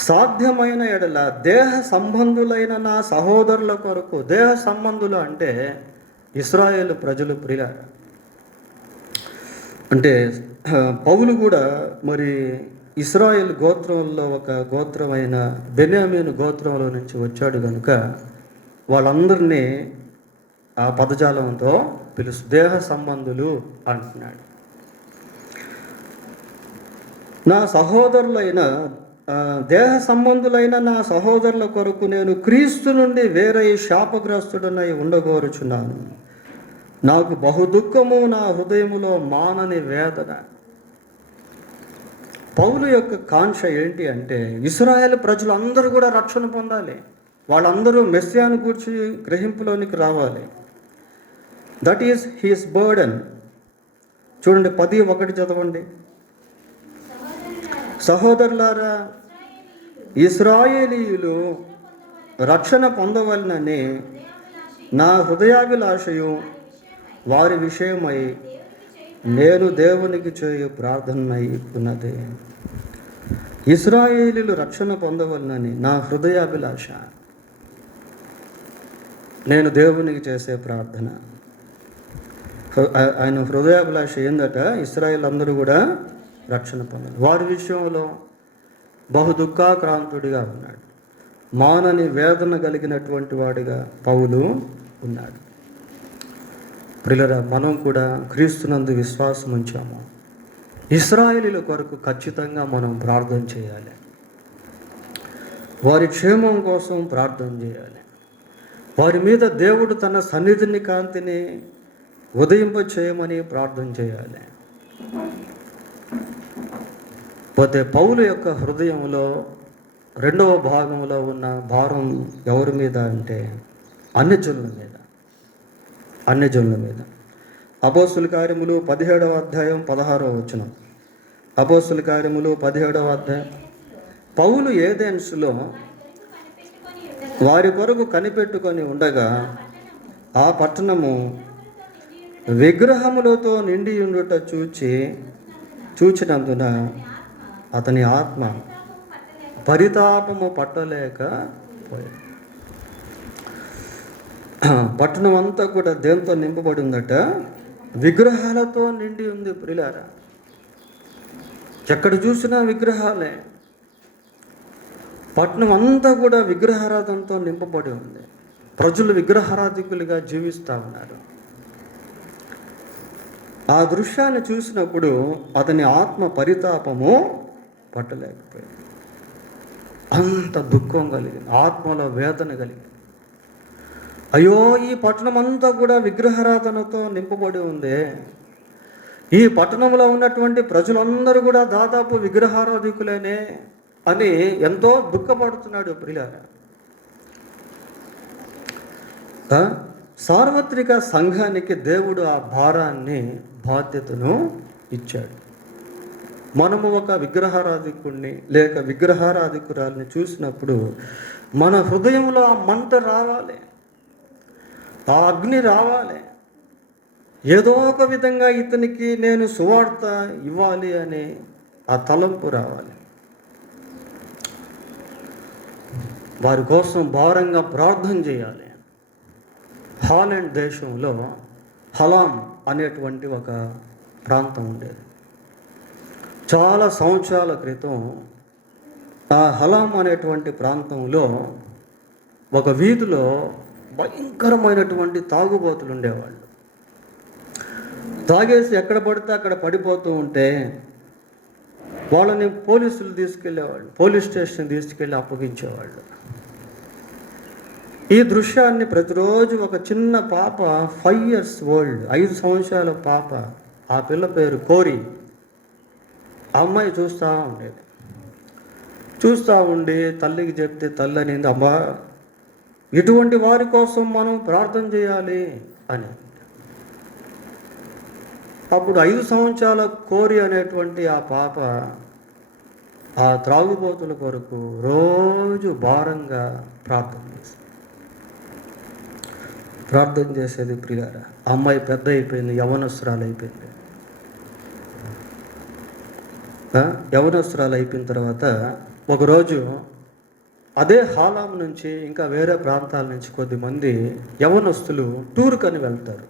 సాధ్యమైన ఎడల దేహ సంబంధులైన నా సహోదరుల కొరకు. దేహ సంబంధులు అంటే ఇశ్రాయేలు ప్రజలు ప్రియ. అంటే పౌలు కూడా మరి ఇశ్రాయేల్ గోత్రంలో ఒక గోత్రమైన బెన్యామీను గోత్రంలో నుంచి వచ్చాడు కనుక వాళ్ళందరినీ ఆ పదజాలంతో పిలుసు, దేహ సంబంధులు అంటున్నాడు. నా సహోదరులైన దేహ సంబంధులైన నా సహోదరుల కొరకు నేను క్రీస్తు నుండి వేరే శాపగ్రస్తుడనై ఉండగోరుచున్నాను. నాకు బహు దుఃఖము, నా హృదయములో మానని వేదన. పౌలు యొక్క కాంక్ష ఏంటి అంటే ఇశ్రాయేలు ప్రజలు అందరూ కూడా రక్షణ పొందాలి. వాళ్ళందరూ మెస్సియాను గూర్చి గ్రహింపులోనికి రావాలి. That is his burden. చూడండి 10:1 చదవండి. సహోదరులారా, ఇశ్రాయేలీయులు రక్షణ పొందవలనని నా హృదయాభిలాషయు వారి విషయమై నేను దేవునికి చేయు ప్రార్థనై ఉన్నది. ఇశ్రాయేలీయులు రక్షణ పొందవలనని నా హృదయాభిలాష, నేను దేవునికి చేసే ప్రార్థన. ఆయన హృదయాభిలాష ఏందట? ఇశ్రాయేల్ అందరూ కూడా రక్షణ పొందాలి. వారి విషయంలో బహు దుఃఖాక్రాంతుడిగా ఉన్నాడు. మానని వేదన కలిగినటువంటి వాడిగా పౌలు ఉన్నాడు. ప్రియులారా, మనం కూడా క్రీస్తునందు విశ్వాసం ఉంచాము. ఇశ్రాయేలీల కొరకు ఖచ్చితంగా మనం ప్రార్థన చేయాలి. వారి క్షేమం కోసం ప్రార్థన చేయాలి. వారి మీద దేవుడు తన సన్నిధిని, కాంతిని ఉదయింప చేయమని ప్రార్థన చేయాలి. పోతే పౌలు యొక్క హృదయంలో 2వ భాగంలో ఉన్న భారం ఎవరి మీద అంటే అన్యజనుల మీద. అన్యజనుల మీద. అపోస్తుల కార్యములు 17వ అధ్యాయం 16వ వచనం. అపోస్తుల కార్యములు 17వ అధ్యాయం. పౌలు ఏథెన్సులో వారి కొరకు కనిపెట్టుకొని ఉండగా ఆ పట్టణము విగ్రహములతో నిండి ఉండుట చూచినందున అతని ఆత్మ పరితాపము పట్టలేకపోయాడు. పట్టణం అంతా కూడా దేంతో నింపబడి ఉందట? విగ్రహాలతో నిండి ఉంది ప్రియులారా. ఎక్కడ చూసినా విగ్రహాలే. పట్టణం అంతా కూడా విగ్రహారాధనతో నింపబడి ఉంది. ప్రజలు విగ్రహారాధికులుగా జీవిస్తూ ఉన్నారు. ఆ దృశ్యాన్ని చూసినప్పుడు అతని ఆత్మ పరితాపము పట్టలేకపోయింది. అంత దుఃఖం కలిగింది, ఆత్మలో వేదన కలిగింది. అయ్యో, ఈ పట్టణం అంతా కూడా విగ్రహారాధనతో నింపబడి ఉంది. ఈ పట్టణంలో ఉన్నటువంటి ప్రజలందరూ కూడా దాదాపు విగ్రహారాధికులేనే అని ఎంతో దుఃఖపడుతున్నాడు ప్రియులారా. సార్వత్రిక సంఘానికి దేవుడు ఆ భారాన్ని, బాధ్యతను ఇచ్చాడు. మనము ఒక విగ్రహారాధికుడిని లేక విగ్రహారాధికురాలని చూసినప్పుడు మన హృదయంలో ఆ మంట రావాలి, ఆ అగ్ని రావాలి. ఏదో ఒక విధంగా ఇతనికి నేను సువార్త ఇవ్వాలి అనే ఆ తలంపు రావాలి. వారి కోసం భారంగా ప్రార్థన చేయాలి. హాలండ్ దేశంలో హలాం అనేటువంటి ఒక ప్రాంతం ఉండేది. చాలా సంవత్సరాల క్రితం ఆ హలాం అనేటువంటి ప్రాంతంలో ఒక వీధిలో భయంకరమైనటువంటి తాగుబోతులు ఉండేవాళ్ళు. తాగేసి ఎక్కడ పడితే అక్కడ పడిపోతూ ఉంటే వాళ్ళని పోలీసులు తీసుకెళ్ళేవాళ్ళు, పోలీస్ స్టేషన్ తీసుకెళ్ళి అప్పగించేవాళ్ళు. ఈ దృశ్యాన్ని ప్రతిరోజు ఒక చిన్న పాప, 5 years old, 5 సంవత్సరాల పాప, ఆ పిల్ల పేరు కోరి, ఆ అమ్మాయి చూస్తూ ఉండేది. చూస్తూ ఉండి తల్లికి చెప్తే తల్లి అనేది, అమ్మా ఇటువంటి వారి కోసం మనం ప్రార్థన చేయాలి అని. అప్పుడు 5 సంవత్సరాల కోరి అనేటువంటి ఆ పాప ఆ త్రాగుబోతుల కొరకు రోజు భారంగా ప్రార్థన చేసేది ప్రియారా. అమ్మాయి పెద్ద అయిపోయింది, యవనస్తురాలు అయిపోయింది. యవనస్తురాలు అయిపోయిన తర్వాత ఒకరోజు అదే హాలాం నుంచి ఇంకా వేరే ప్రాంతాల నుంచి కొద్దిమంది యవనస్తులు టూర్కి అని వెళ్తారు.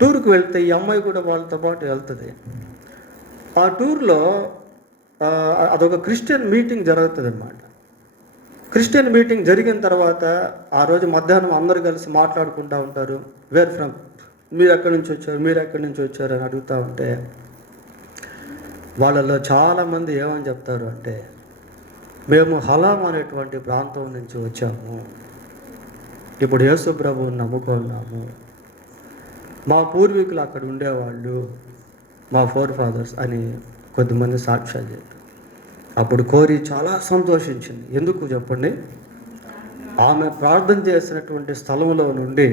టూర్కి వెళ్తే ఈ అమ్మాయి కూడా వాళ్ళతో పాటు వెళ్తుంది. ఆ టూర్లో అదొక క్రిస్టియన్ మీటింగ్ జరుగుతుంది అన్నమాట. క్రిస్టియన్ మీటింగ్ జరిగిన తర్వాత ఆ రోజు మధ్యాహ్నం అందరూ కలిసి మాట్లాడుకుంటూ ఉంటారు. వేర్ ఫ్రమ్, మీరు ఎక్కడి నుంచి వచ్చారు, మీరు ఎక్కడి నుంచి వచ్చారు అని అడుగుతూ ఉంటే వాళ్ళలో చాలామంది ఏమని చెప్తారు అంటే, మేము హలాం అనేటువంటి ప్రాంతం నుంచి వచ్చాము, ఇప్పుడు యేసు ప్రభువుని నమ్ముకున్నాము, మా పూర్వీకులు అక్కడ ఉండేవాళ్ళు, మా ఫోర్ ఫాదర్స్ అని కొద్దిమంది సాక్ష్యాలు చెప్పారు. అప్పుడు కోరి చాలా సంతోషించింది. ఎందుకు చెప్పండి? ఆమె ప్రార్థన చేసినటువంటి స్థలంలో నుండి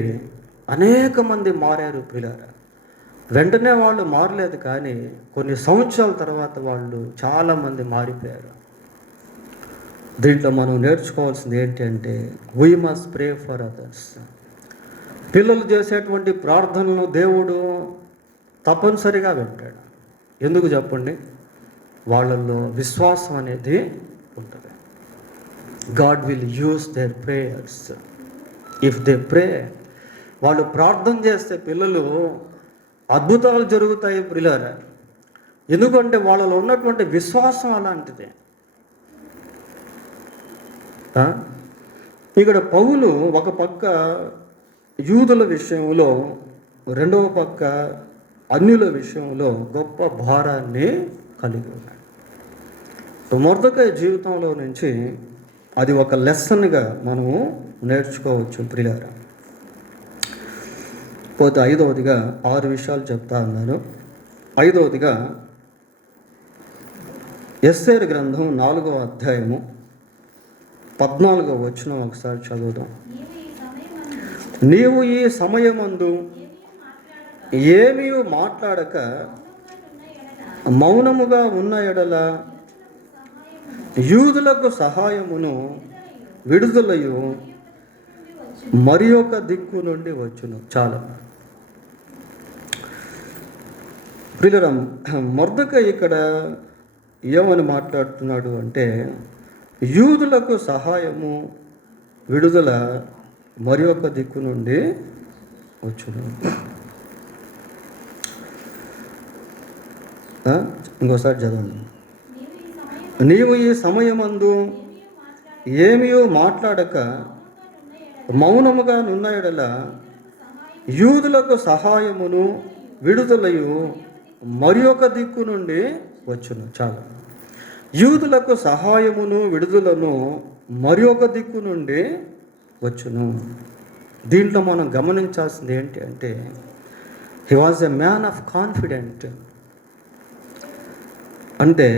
అనేక మంది మారారు పిల్లరా. వెంటనే వాళ్ళు మారలేదు, కానీ కొన్ని సంవత్సరాల తర్వాత వాళ్ళు చాలామంది మారిపోయారు. దీంట్లో మనం నేర్చుకోవాల్సింది ఏంటి అంటే, we must pray for others. పిల్లలు చేసేటువంటి ప్రార్థనలను దేవుడు తప్పనిసరిగా వింటాడు. ఎందుకు చెప్పండి? వాళ్ళల్లో విశ్వాసం అనేది ఉంటుంది. God will use there prayers if they pray. వాళ్ళు ప్రార్థన చేస్తే పిల్లలు అద్భుతాలు జరుగుతాయి ప్రియులారా. ఎందుకంటే వాళ్ళలో ఉన్నటువంటి విశ్వాసం అలాంటిది. ఇక్కడ పౌలు ఒక పక్క యూదుల విషయంలో, రెండవ పక్క అన్యుల విషయంలో గొప్ప భారాన్ని కలిగి ఉన్నాడు. మొర్దెకై జీవితంలో నుంచి అది ఒక లెసన్గా మనము నేర్చుకోవచ్చు ప్రియులారా. పోతే 5వదిగా 6 విషయాలు చెప్తా ఉన్నాను. 5వదిగా ఎస్తేరు గ్రంథం 4వ అధ్యాయము 14వ వచనం ఒకసారి చదువుదాం. నీవు ఈ సమయమందు ఏమీ మాట్లాడక మౌనముగా ఉన్న ఎడల యూదులకు సహాయమును విడుదలయు మరి ఒక దిక్కు నుండి వచ్చును. చాలా ప్రియులారా, మొర్దెకై ఇక్కడ ఏమని మాట్లాడుతున్నాడు అంటే, యూదులకు సహాయము, విడుదల మరి ఒక దిక్కు నుండి వచ్చును. ఇంకోసారి చదవండి. నీవు ఈ సమయమందు ఏమీయో మాట్లాడక మౌనముగా నున్న ఎడల యూదులకు సహాయమును విడుదలయు మరి ఒక దిక్కు నుండి వచ్చును. చాలా యూదులకు సహాయమును విడుదలను మరి ఒక దిక్కు నుండి వచ్చును. దీంట్లో మనం గమనించాల్సింది ఏంటి అంటే, he was a man of confident. అంటే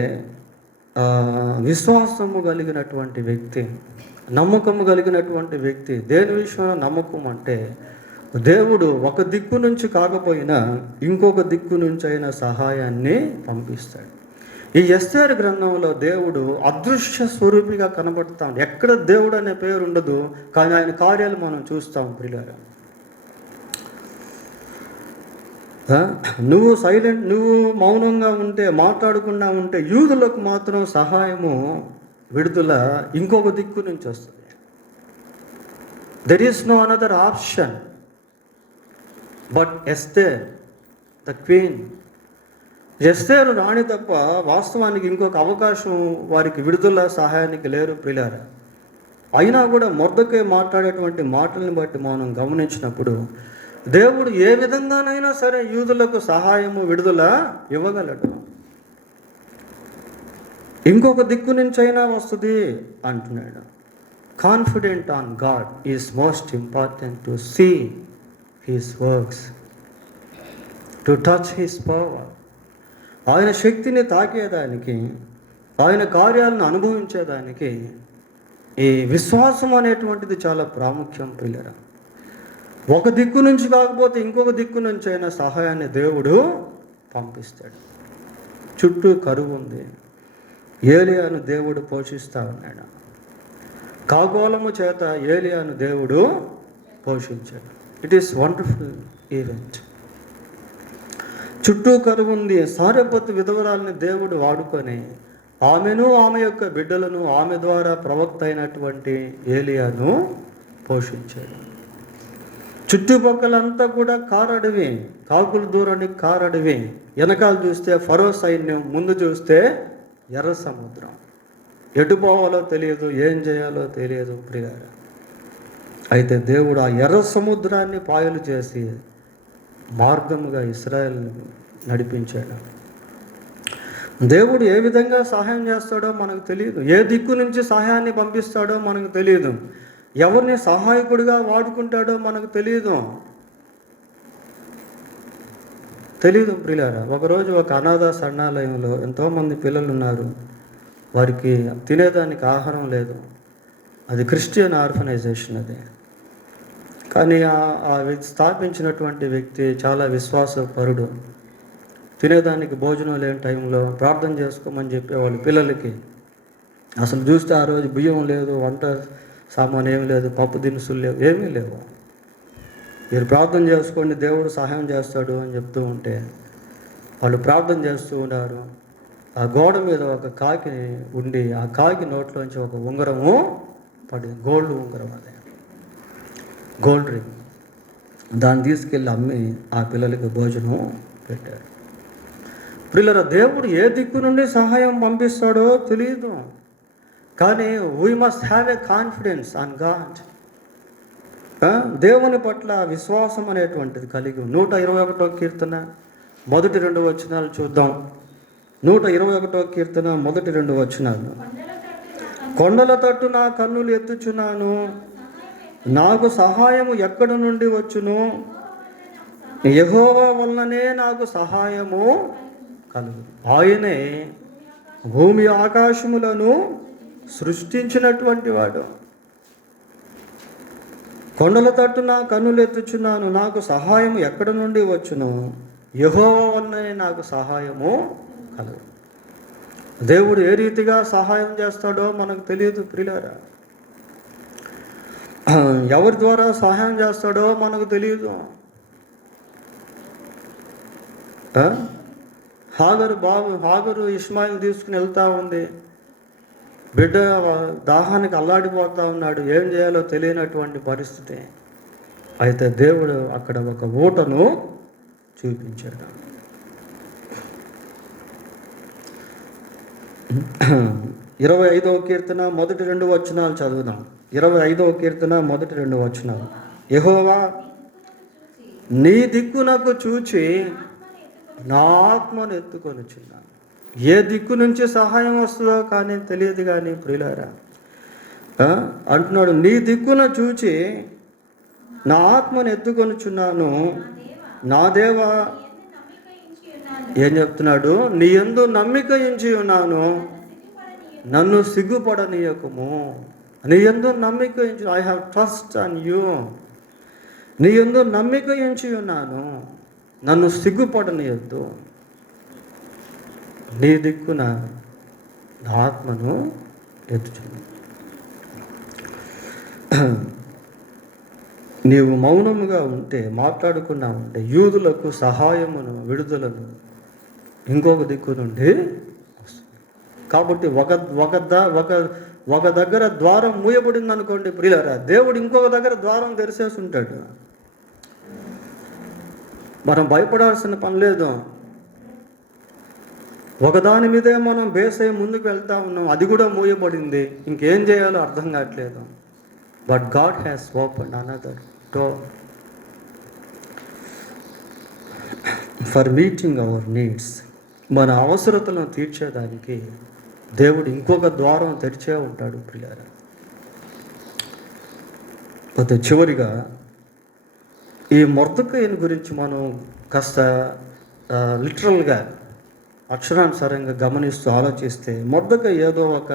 విశ్వాసము కలిగినటువంటి వ్యక్తి, నమ్మకము కలిగినటువంటి వ్యక్తి. దేని విషయంలో నమ్మకం అంటే, దేవుడు ఒక దిక్కు నుంచి కాకపోయినా ఇంకొక దిక్కు నుంచి అయినా సహాయాన్ని పంపిస్తాడు. ఈ ఎస్తేరు గ్రంథంలో దేవుడు అదృశ్య స్వరూపిగా కనబడతాం. ఎక్కడ దేవుడు అనే పేరు ఉండదు, కానీ ఆయన కార్యాలు మనం చూస్తాం. ప్రియులారా, నువ్వు మౌనంగా ఉంటే, మాట్లాడకుండా ఉంటే, యూదులకు మాత్రం సహాయము విడుదల ఇంకొక దిక్కు నుంచి వస్తుంది. There is no another option but Esther the queen. ఎస్తేరు రాణి తప్ప వాస్తవానికి ఇంకొక అవకాశం వారికి విడుదల సహాయానికి లేరు ప్రియులారా. అయినా కూడా మొర్దెకై మాట్లాడేటువంటి మాటల్ని బట్టి మనం గమనించినప్పుడు, దేవుడు ఏ విధంగానైనా సరే యూదులకు సహాయము విడుదల ఇవ్వగలడు. ఇంకొక దిక్కు నుంచి అయినా వస్తుంది అంటున్నాడు. Confident on God is most important to see his works, to touch his power. ఆయన శక్తిని తాకేదానికి, ఆయన కార్యాలను అనుభవించేదానికి ఈ విశ్వాసం అనేటువంటిది చాలా ప్రాముఖ్యం ప్రియులారా. ఒక దిక్కు నుంచి కాకపోతే ఇంకొక దిక్కు నుంచి అయినా సహాయాన్ని దేవుడు పంపిస్తాడు. చుట్టూ కరువు ఉంది, ఏలియాను దేవుడు పోషిస్తా ఉన్నాడు. ఖగోళము చేత ఏలియాను దేవుడు పోషించాడు. It is wonderful event. చుట్టూ కరువు ఉంది, సారెపత్తు విధవరాల్ని దేవుడు వాడుకొని ఆమెను, ఆమె యొక్క బిడ్డలను, ఆమె ద్వారా ప్రవక్త అయినటువంటి ఏలియాను పోషించాడు. చుట్టుపక్కలంతా కూడా కారడవి, కాకులు దూరానికి కారడవి. వెనకాల చూస్తే ఫరో సైన్యం, ముందు చూస్తే ఎర్ర సముద్రం. ఎటు పోవాలో తెలియదు, ఏం చేయాలో తెలియదు ప్రియారా. అయితే దేవుడు ఆ ఎర్ర సముద్రాన్ని పాయలు చేసి మార్గముగా ఇశ్రాయేల్ నడిపించాడు. దేవుడు ఏ విధంగా సహాయం చేస్తాడో మనకు తెలియదు, ఏ దిక్కు నుంచి సహాయాన్ని పంపిస్తాడో మనకు తెలియదు, ఎవరిని సహాయకుడిగా వాడుకుంటాడో మనకు తెలియదు ప్రియులారా. ఒకరోజు ఒక అనాథ శరణాలయంలో ఎంతోమంది పిల్లలు ఉన్నారు. వారికి తినేదానికి ఆహారం లేదు. అది క్రిస్టియన్ ఆర్గనైజేషన్ అది. కానీ ఆ స్థాపించినటువంటి వ్యక్తి చాలా విశ్వాసపరుడు. తినేదానికి భోజనం లేని టైంలో ప్రార్థన చేసుకోమని చెప్పేవాళ్ళు పిల్లలకి. అసలు చూస్తే ఆ రోజు బియ్యం లేదు, వంట సామాన్ ఏమీ లేదు, పప్పు దినుసులు లేవు, ఏమీ లేవు. మీరు ప్రార్థన చేసుకోండి, దేవుడు సహాయం చేస్తాడు అని చెప్తూ ఉంటే వాళ్ళు ప్రార్థన చేస్తూ ఉన్నారు. ఆ గోడ మీద ఒక కాకి ఉండి, ఆ కాకి నోట్లోంచి ఒక ఉంగరము పడింది, గోల్డ్ ఉంగరం. అదే గోల్డ్ రింగ్. దాన్ని తీసుకెళ్ళి అమ్మి ఆ పిల్లలకి భోజనం పెట్టారు. పిల్లల దేవుడు ఏ దిక్కు నుండి సహాయం పంపిస్తాడో తెలియదు, కానీ we must have a confidence on God. దేవుని పట్ల విశ్వాసం అనేటువంటిది కలిగి. 121వ కీర్తన మొదటి 2 వచనాలు చూద్దాం. 121వ కీర్తన మొదటి 2 వచనాలు. కొండల తట్టు నా కన్నులు ఎత్తుచున్నాను, నాకు సహాయము ఎక్కడ నుండి వచ్చును? యెహోవా వలననే నాకు సహాయము కలుగు. ఆయనే భూమి ఆకాశములను సృష్టించినటువంటి వాడు. కొండల తట్టు నా కన్నులు ఎత్తుచున్నాను, నాకు సహాయం ఎక్కడ నుండి వచ్చును? యెహోవా వలననే నాకు సహాయము కలుగు. దేవుడు ఏ రీతిగా సహాయం చేస్తాడో మనకు తెలియదు ప్రియులారా. ఎవరి ద్వారా సహాయం చేస్తాడో మనకు తెలియదు. హాగరు ఇస్మాయిల్ తీసుకుని వెళ్తూ ఉంది. బిడ్డ దాహానికి అల్లాడిపోతా ఉన్నాడు, ఏం చేయాలో తెలియనటువంటి పరిస్థితి. అయితే దేవుడు అక్కడ ఒక ఊటను చూపించాడు. 25వ కీర్తన మొదటి 2 వచనాలు చదువుదాం. 25వ కీర్తన మొదటి 2 వచనాలు. యెహోవా నీ దిక్కునకు చూచి నా ఆత్మను ఎత్తుకొనుచున్నాను. ఏ దిక్కు నుంచి సహాయం వస్తుందో కానీ తెలియదు కానీ ప్రియులారా అంటున్నాడు, నీ దిక్కున చూచి నా ఆత్మను ఎత్తుకొనుచున్నాను. నా దేవా ఏం చెప్తున్నాడు? నీ యందు నమ్మిక ఉంచి ఉన్నాను, నన్ను సిగ్గుపడనీయకుము. నీ యందు నమ్మిక ఉంచి, I have trust on you. నీ యందు నమ్మిక ఉంచి ఉన్నాను, నన్ను సిగ్గుపడనీయొద్దు. నీ దిక్కున నా ఆత్మను ఎత్తుచున్నాను. నీవు మౌనముగా ఉంటే, మాట్లాడకుండా ఉంటే యూదులకు సహాయమును విడుదలను ఇంకొక దిక్కు నుండి వస్తుంది. కాబట్టి ఒక దగ్గర ద్వారం మూయబడింది అనుకోండి ప్రియులారా, దేవుడు ఇంకొక దగ్గర ద్వారం తెరిచేసి ఉంటాడు. మనం భయపడాల్సిన పని లేదు. ఒకదాని మీదే మనం బేస్ అయ్యి ముందుకు వెళ్తా ఉన్నాం, అది కూడా మూయబడింది, ఇంకేం చేయాలో అర్థం కావట్లేదు. But God has opened another door for meeting our needs. మన అవసరతలను తీర్చేదానికి దేవుడు ఇంకొక ద్వారం తెరిచే ఉంటాడు ప్రియులారా. అయితే చివరిగా ఈ మొర్దెకైని గురించి మనం కాస్త లిటరల్గా అక్షరానుసారంగా గమనిస్తూ ఆలోచిస్తే, మొర్దెకై ఏదో ఒక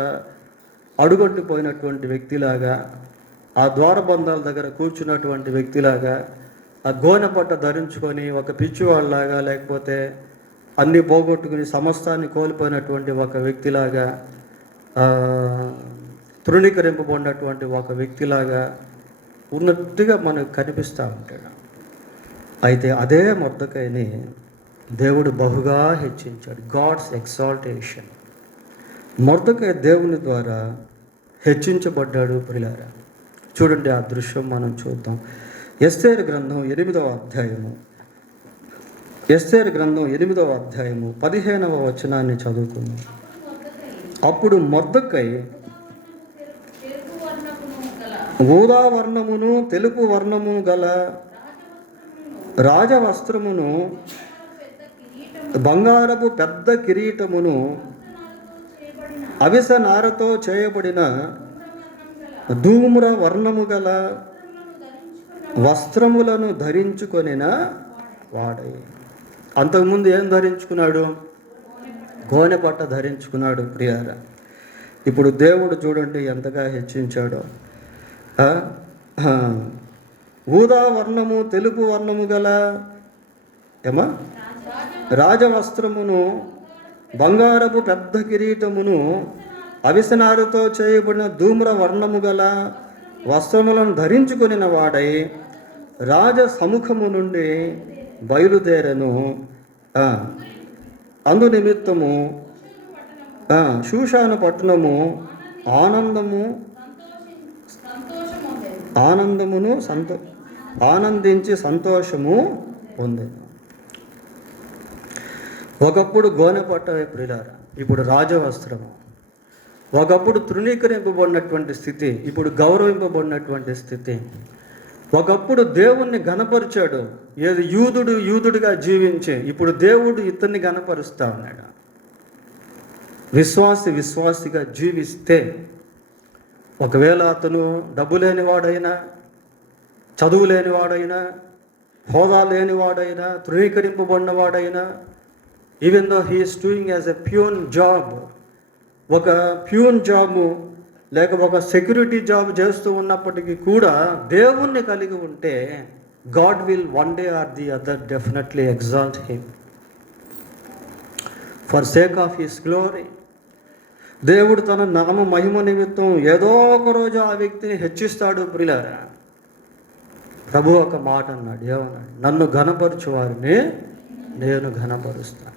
అడుగొట్టిపోయినటువంటి వ్యక్తిలాగా, ఆ ద్వారబంధాల దగ్గర కూర్చున్నటువంటి వ్యక్తిలాగా, ఆ గోనె పట్ట ధరించుకొని ఒక పిచ్చివాళ్ళలాగా, లేకపోతే అన్నీ పోగొట్టుకుని సమస్తాన్ని కోల్పోయినటువంటి ఒక వ్యక్తిలాగా, తృణీకరింపబడినటువంటి ఒక వ్యక్తిలాగా ఉన్నట్టుగా మనకు కనిపిస్తూ ఉంటాడు. అయితే అదే మొర్దెకైని దేవుడు బహుగా హెచ్చించాడు. God's exaltation. మొర్దెకై దేవుని ద్వారా హెచ్చించబడ్డాడు ప్రియులారా. చూడండి, ఆ దృశ్యం మనం చూద్దాం. ఎస్తేరు గ్రంథం 8వ అధ్యాయము, ఎస్తేరు గ్రంథం 8వ అధ్యాయము 15వ వచనాన్ని చదువుకుందాం. అప్పుడు మొర్దెకై ఊదా వర్ణమును తెలుపు వర్ణము గల రాజవస్త్రమును, బంగారపు పెద్ద కిరీటమును, అవిస నారతో చేయబడిన ధూమ్ర వర్ణము గల వస్త్రములను ధరించుకొనిన వాడై. అంతకుముందు ఏం ధరించుకున్నాడు? గోనె పట్ట ధరించుకున్నాడు ప్రియారా. ఇప్పుడు దేవుడు చూడండి ఎంతగా హెచ్చించాడో. ఊదా వర్ణము తెలుపు వర్ణము గల రాజవస్త్రమును, బంగారపు పెద్ద కిరీటమును, అవిసనారుతో చేయబడిన ధూమ్ర వర్ణము గల వస్త్రములను ధరించుకొనిన వాడై రాజ సముఖము నుండి బయలుదేరను. అందు నిమిత్తము షూషాను పట్టణము ఆనందించి సంతోషము పొందెను. ఒకప్పుడు గోనె పట్ట ప్రియులారా, ఇప్పుడు రాజవస్త్రము. ఒకప్పుడు తృణీకరింపబడినటువంటి స్థితి, ఇప్పుడు గౌరవింపబడినటువంటి స్థితి. ఒకప్పుడు దేవుణ్ణి ఘనపరిచాడు, ఏది యూదుడిగా జీవించే, ఇప్పుడు దేవుడు ఇతన్ని ఘనపరుస్తా ఉన్నాడు. విశ్వాసిగా జీవిస్తే, ఒకవేళ అతను డబ్బు లేనివాడైనా, చదువు లేనివాడైనా, హోదా లేనివాడైనా, తృణీకరింపబడినవాడైనా, even though he is doing as a peon job, ఒక ప్యూన్ జాబు లేక ఒక సెక్యూరిటీ జాబ్ చేస్తూ ఉన్నప్పటికీ కూడా దేవుణ్ణి కలిగి ఉంటే, God will one day or the other definitely exalt him for sake of his glory. దేవుడు తన నామ మహిమ నిమిత్తం ఏదో ఒక రోజు ఆ వ్యక్తిని హెచ్చిస్తాడు ప్రియులారా. ప్రభు ఒక మాట అన్నాడు, ఏమన్నాడు? నన్ను ఘనపరచు వారిని నేను ఘనపరుస్తాను.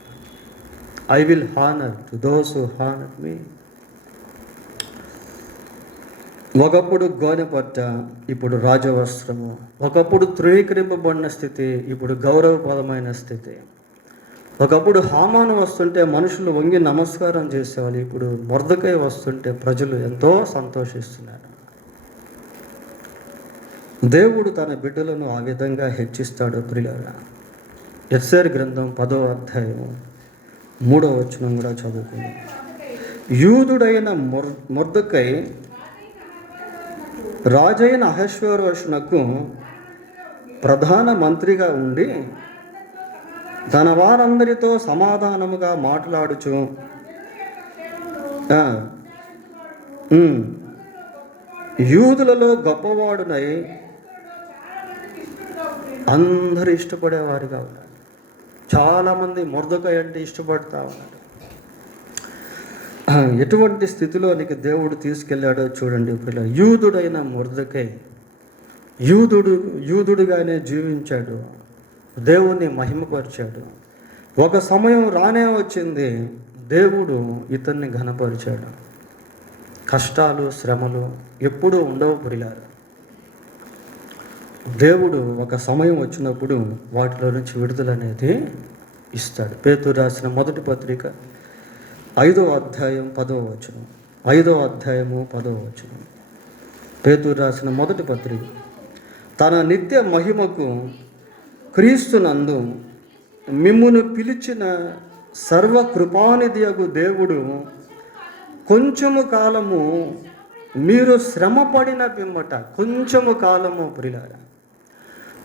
I will honour to those who honour me. ఒకప్పుడు గోనెపట్ట, ఇప్పుడు రాజవస్త్రము. ఒకప్పుడు తృణీకరింపబడిన స్థితి, ఇప్పుడు గౌరవప్రదమైన స్థితి. ఒకప్పుడు హామాను వస్తుంటే మనుషులు వంగి నమస్కారం చేసేవాళ్ళు, ఇప్పుడు మొర్దెకై వస్తుంటే ప్రజలు ఎంతో సంతోషిస్తున్నారు. దేవుడు తన బిడ్డలను ఆ విధంగా హెచ్చిస్తాడు ప్రియులారా. ఎస్తేరు గ్రంథం 10వ అధ్యాయం 3వ వచనం కూడా చదువుకుందాం. యూదుడైన మొర్దెకై రాజైన అహష్వేరోషునకు ప్రధాన మంత్రిగా ఉండి తన వారందరితో సమాధానముగా మాట్లాడుచు యూదులలో గొప్పవాడునై అందరూ ఇష్టపడేవారుగా ఉన్నారు. చాలామంది మొర్దెకై అంటే ఇష్టపడతా ఉన్నారు. ఎటువంటి స్థితిలోనికి దేవుడు తీసుకెళ్ళాడో చూడండి. ఇప్పుడు యూదుడైన మొర్దెకై యూదుడుగానే జీవించాడు, దేవుణ్ణి మహిమపరిచాడు. ఒక సమయం రానే వచ్చింది, దేవుడు ఇతన్ని ఘనపరిచాడు. కష్టాలు శ్రమలు ఎప్పుడూ ఉండవు ప్రియులారా. దేవుడు ఒక సమయం వచ్చినప్పుడు వాటిలో నుంచి విడుదల అనేది ఇస్తాడు. పేతురు రాసిన మొదటి పత్రిక 5వ అధ్యాయం 10వ వచనం. 5వ అధ్యాయము 10వ వచనం. పేతురు రాసిన మొదటి పత్రిక. తన నిత్య మహిమకు క్రీస్తునందు మిమ్మును పిలిచిన సర్వకృపానిధియగు దేవుడు కొంచెము కాలము మీరు శ్రమపడిన పిమ్మట, కొంచెము కాలము ప్రియులారా,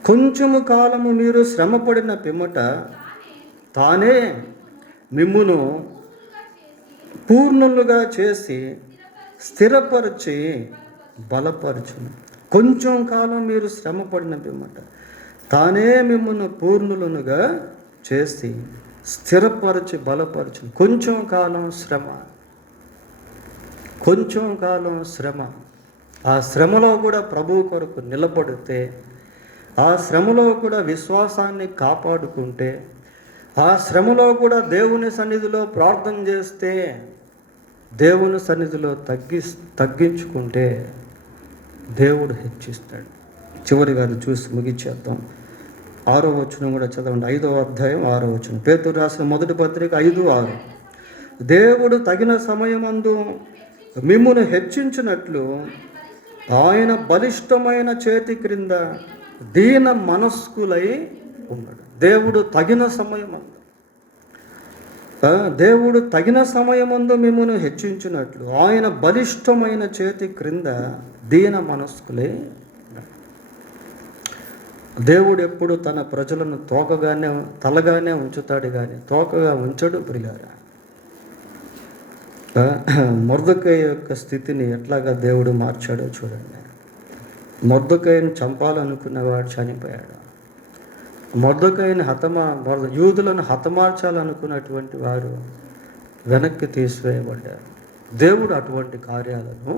కొంచెము కాలము మీరు శ్రమపడిన పిమ్మట తానే మిమ్మును పూర్ణులుగా చేసి స్థిరపరిచి బలపరచును. కొంచెం కాలం మీరు శ్రమపడిన పిమ్మట తానే మిమ్మల్ని పూర్ణులనుగా చేసి స్థిరపరిచి బలపరచును. కొంచెం కాలం శ్రమ, కొంచెం కాలం శ్రమ. ఆ శ్రమలో కూడా ప్రభువు కొరకు నిలబడితే, ఆ శ్రమలో కూడా విశ్వాసాన్ని కాపాడుకుంటే, ఆ శ్రమలో కూడా దేవుని సన్నిధిలో ప్రార్థన చేస్తే, దేవుని సన్నిధిలో తగ్గించుకుంటే దేవుడు హెచ్చిస్తాడు. చివరిగా అది చూసి ముగించేద్దాం. 6వ వచనం కూడా చదవండి. 5వ అధ్యాయం 6వ వచనం. పేతురు రాసిన మొదటి పత్రిక 5:6. దేవుడు తగిన సమయమందు మిమ్మును హెచ్చించినట్లు ఆయన బలిష్టమైన చేతి క్రింద దీన మనస్కులై ఉన్నాడు. దేవుడు తగిన సమయమందు మిమ్మును హెచ్చించినట్లు ఆయన బలిష్టమైన చేతి క్రింద దీన మనస్కులే. దేవుడు ఎప్పుడు తన ప్రజలను తలగానే ఉంచుతాడు కానీ తోకగా ఉంచడు ప్రియులారా. మొర్దెకై యొక్క స్థితిని ఎట్లాగా దేవుడు మార్చాడో చూడండి. మొర్దెకైని చంపాలనుకున్నవాడు చనిపోయాడు. మొర్దెకైని యూదులను హతమార్చాలనుకున్నటువంటి వారు వెనక్కి తీసివేయబడ్డారు. దేవుడు అటువంటి కార్యాలను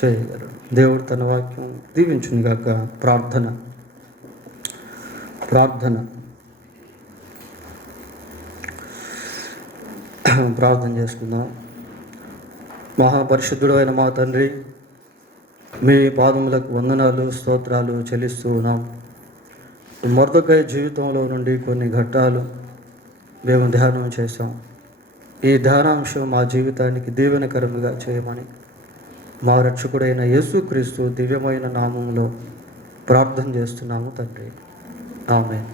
చేయగలడు. దేవుడు తన వాక్యం దీవించునుగాక. ప్రార్థన చేసుకుందాం. మహాపరిశుద్ధుడు అయిన మా తండ్రి, మీ పాదములకు వందనాలు స్తోత్రాలు చెల్లిస్తూ ఉన్నాం. మొర్దెకై జీవితంలో నుండి కొన్ని ఘట్టాలు మేము ధ్యానం చేశాం. ఈ ధ్యానాంశం మా జీవితానికి దీవెనకరముగా చేయమని మా రక్షకుడైన యేసుక్రీస్తు దివ్యమైన నామంలో ప్రార్థన చేస్తున్నాము తండ్రి. ఆమేన్.